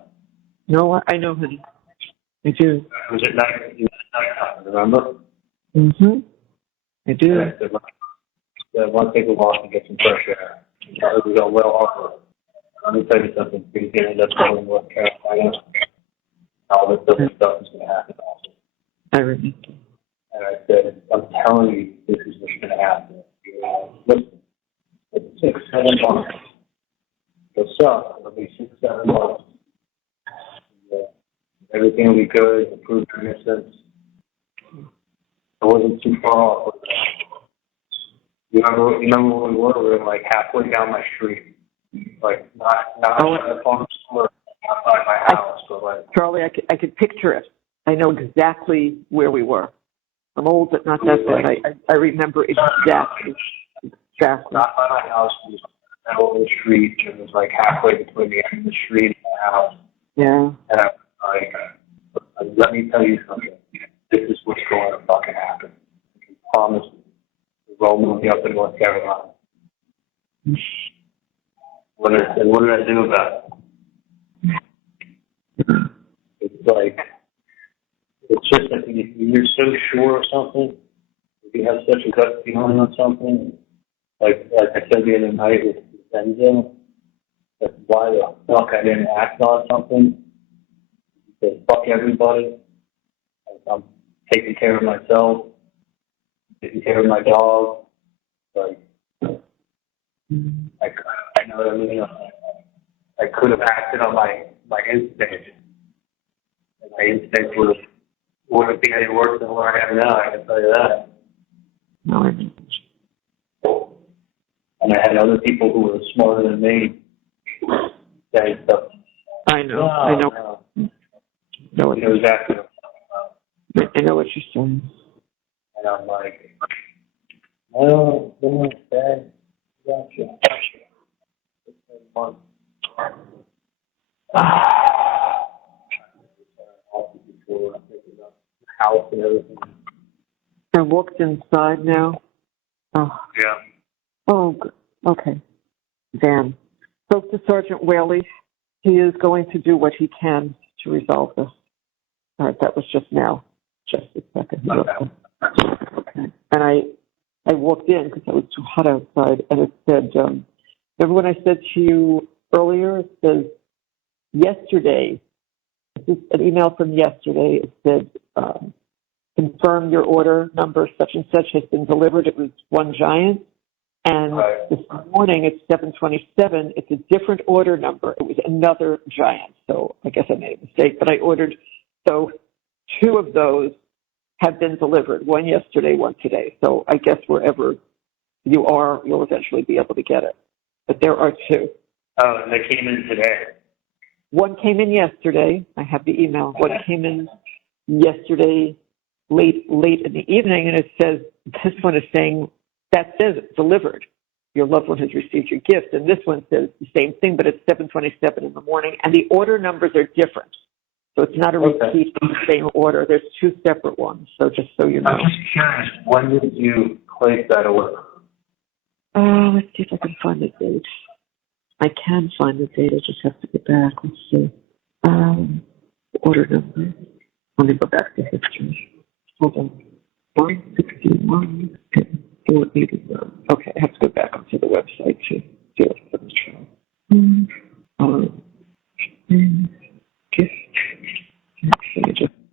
No, I know, honey. I do. It was at night. It was at nighttime, remember? Mm-hmm. I do. I want to take a walk and get some fresh air. It was a well harbor. Let me tell you something. We ended up going to North Carolina. All this other stuff is going to happen also. I remember. And I said, I'm telling you, this is what's going to happen. Listen, it's 6, 7 months. It'll suck. It'll be 6, 7 months. Everything will be good. The proof of innocence. I wasn't too far off. You remember when we were? We were like halfway down my street. Like, not outside the farm store, outside my house. But like, Charlie, way I could picture it. I know exactly where we were. I'm old, but not that bad. I remember exactly. Not by my house. It was in the middle of the street. It was like halfway between the end of the street and the house. Yeah. And I was like, let me tell you something. This is what's going to fucking happen. I can promise you. Rolling me up in North Carolina. What did I do about it? It's like, it's just like you're so sure of something, if you have such a gut feeling on something, like I said the other night with Benzo, that why the fuck I didn't act on something, because fuck everybody, I'm taking care of myself, taking care of my dog, like, I know what I mean. I could have acted on my instinct. And my instinct wouldn't be any worse than what I have now, I can tell you that. No, and I had other people who were smarter than me saying stuff. I know. I know. No, you know exactly. I know what you're saying. And I'm like, oh, bad. Gotcha. House and everything. I walked inside now. Oh. Yeah. Oh, good. Okay. Dan. Spoke to Sergeant Whaley. He is going to do what he can to resolve this. All right, that was just now. Just a second. Okay. And I walked in because it was too hot outside, and it said, remember when I said to you earlier, it says, yesterday, this is an email from yesterday, it said, confirm your order number such and such has been delivered. It was one giant. And this morning at 7:27, it's a different order number. It was another giant. So I guess I made a mistake, but I ordered, so two of those have been delivered, one yesterday, one today. So I guess wherever you are, you'll eventually be able to get it. But there are two. Oh, and they came in today. One came in yesterday. I have the email. One came in yesterday late in the evening, and it says, this one is saying, that says it's delivered. Your loved one has received your gift. And this one says the same thing, but it's 7:27 in the morning, and the order numbers are different. So it's not a repeat of the same order. There's two separate ones. So just so you know. I'm just curious, when did you place that order? Let's see if I can find the date. I can find the date. I just have to get back. Let's see. Order number. Let me go back to history. Hold on. 161 and 481. Okay, I have to go back onto the website to do it for the trial. Gift.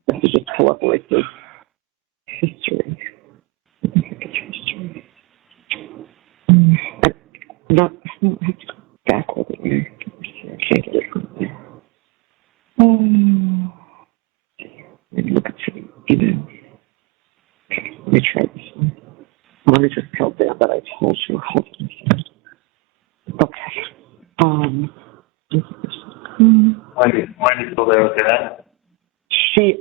Let me just pull up where it says history. I think I get history. I have to go back all the way. I can't get it from there. Let me look at the email. Let me try this one. Let me just tell Dan that I told you. Hold on a second. Okay. Wendy's still there with that? She's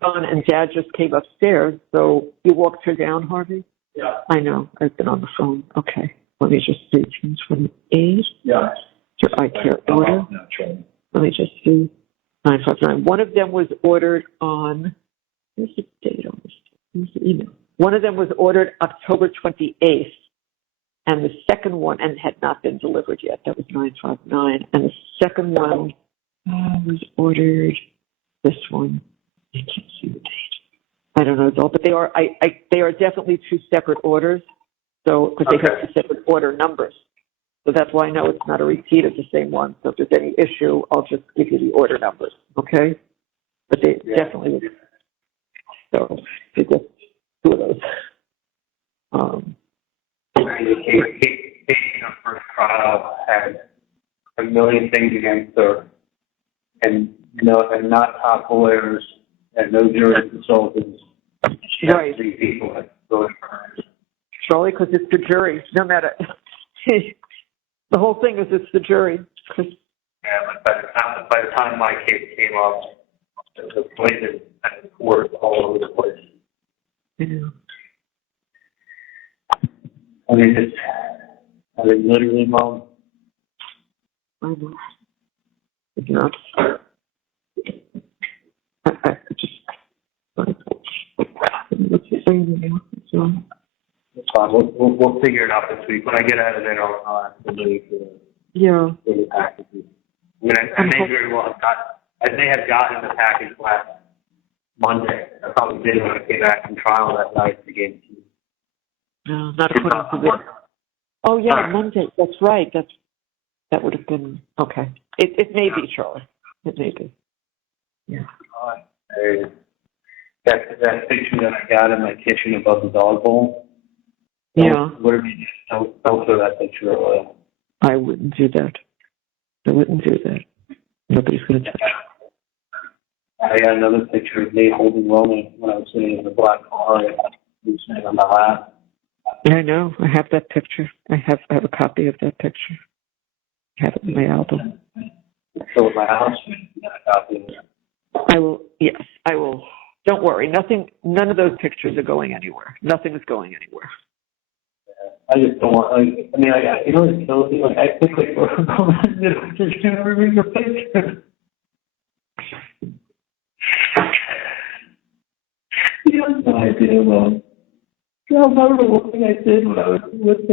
gone, and Dad just came upstairs, so you walked her down, Harvey? Yeah. I know. I've been on the phone. Okay. Let me just see. June 28th. Yeah. Your eye care order. Let me just see. 959. One of them was ordered on, where's the date on this? Where's the email? One of them was ordered October 28th, and the second one, and had not been delivered yet. That was 959. And the second one was ordered, this one, I can't see the date. I don't know, but they are definitely two separate orders. So, because they have two separate order numbers. So that's why I know it's not a repeat of the same one. So if there's any issue, I'll just give you the order numbers, okay? But they definitely, so they just two of those. The first trial had a million things against her, and not top lawyers, and no jury consultants. Right. Three people had voted for her. Charlie, because it's the jury, no matter. The whole thing is it's the jury. Yeah, but by by the time my case came up, the poison and poured all over the place. Yeah. I mean, literally, Mom. I know. It's not. I just. What's he saying now? So. It's fine. We'll figure it out this week. When I get out of there, I'll have to leave Yeah. for the packages. I mean, I may very well have I may have gotten the package last Monday. I probably did when I came back from trial that night to get to you. No, not according to this. Oh yeah, Monday. That's right. That would have been okay. It may be, Charlie. It may be. Yeah. That picture that I got in my kitchen above the dog bowl. Yeah. Whatever you do, don't throw that picture away. I wouldn't do that. I wouldn't do that. Nobody's going to touch it. I got another picture of me holding Roman when I was sitting in the black car and he was sitting on my lap. Yeah, I know. I have that picture. I have a copy of that picture. I have it in my album. So at my house, I got a copy of it. I will. Yes, I will. Don't worry. None of those pictures are going anywhere. Nothing is going anywhere. I just don't want, you know what kills me? I think, just read your picture. You have no idea, Mom. I remember one thing I did when I was with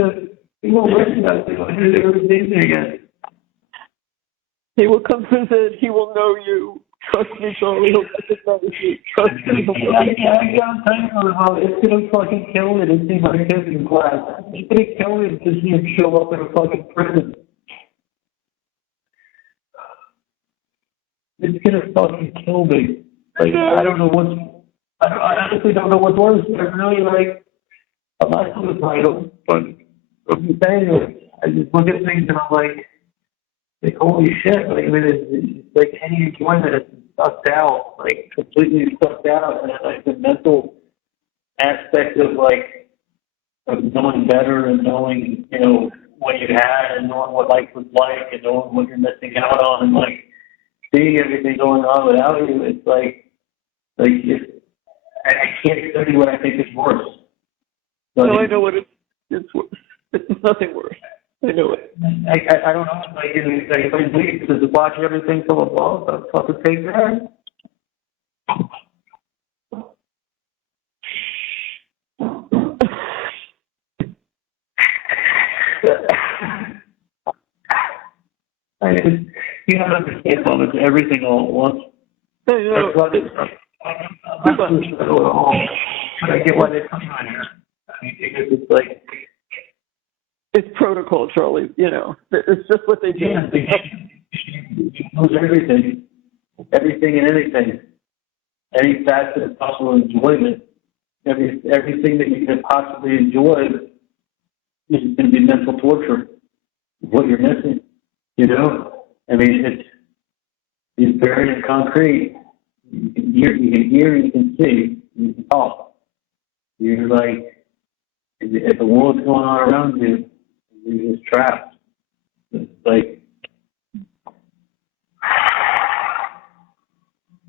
he won't recognize me when I ever seen me again. He will come visit. He will know you. Trust me, Charlie. He'll recognize you. Trust me. It's gonna fucking kill me to see my kids in class. It's gonna kill me to see him show up in a fucking prison. It's gonna fucking kill me. Like, I honestly don't know what's worse. I really I'm not suicidal, but I'm just saying, I just look at things and I'm like, holy shit, it's like any enjoyment is sucked out, completely sucked out, and the mental aspect of knowing better and knowing, what you had and knowing what life was like and knowing what you're missing out on and seeing everything going on without you, it's I can't tell you what I think is worse. But no, I know what it's worse. It's nothing worse. I know it. I don't know. If I leave because watch everything from above, I'll fucking take that. You don't understand, Mom. It's everything all at once. I know. I'm not suicidal at all. But I get why they come on here. Because it's it's protocol, Charlie. It's just what they do. Yeah, it knows everything and anything, any facet of possible enjoyment, everything that you can possibly enjoy is going to be mental torture. What you're missing, it's buried in concrete. You can hear, you can see, you can talk. You're if the world's going on around you, you're just trapped. It's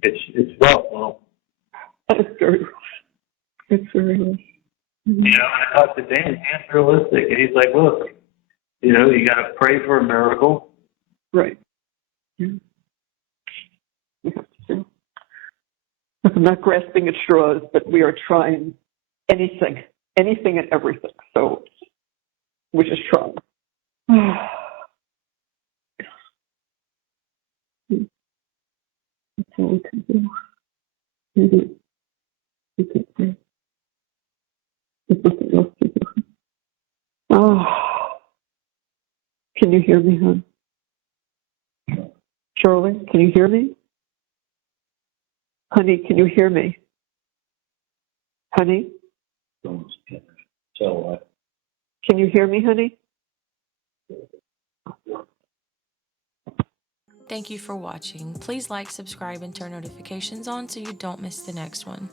it's rough, Mom. It's very rough. It's very rough. And I talked to Dan. Dan's realistic, and he's like, "Look, you got to pray for a miracle." Right. Yeah. We have to do. I'm not grasping at straws, but we are trying anything and everything. So we're just trying. That's all we can do. Maybe we can say there's nothing else to do. Oh, can you hear me, hon? Charlie, can you hear me? Honey, can you hear me? Honey? So Can you hear me, honey? Thank you for watching. Please like, subscribe, and turn notifications on so you don't miss the next one.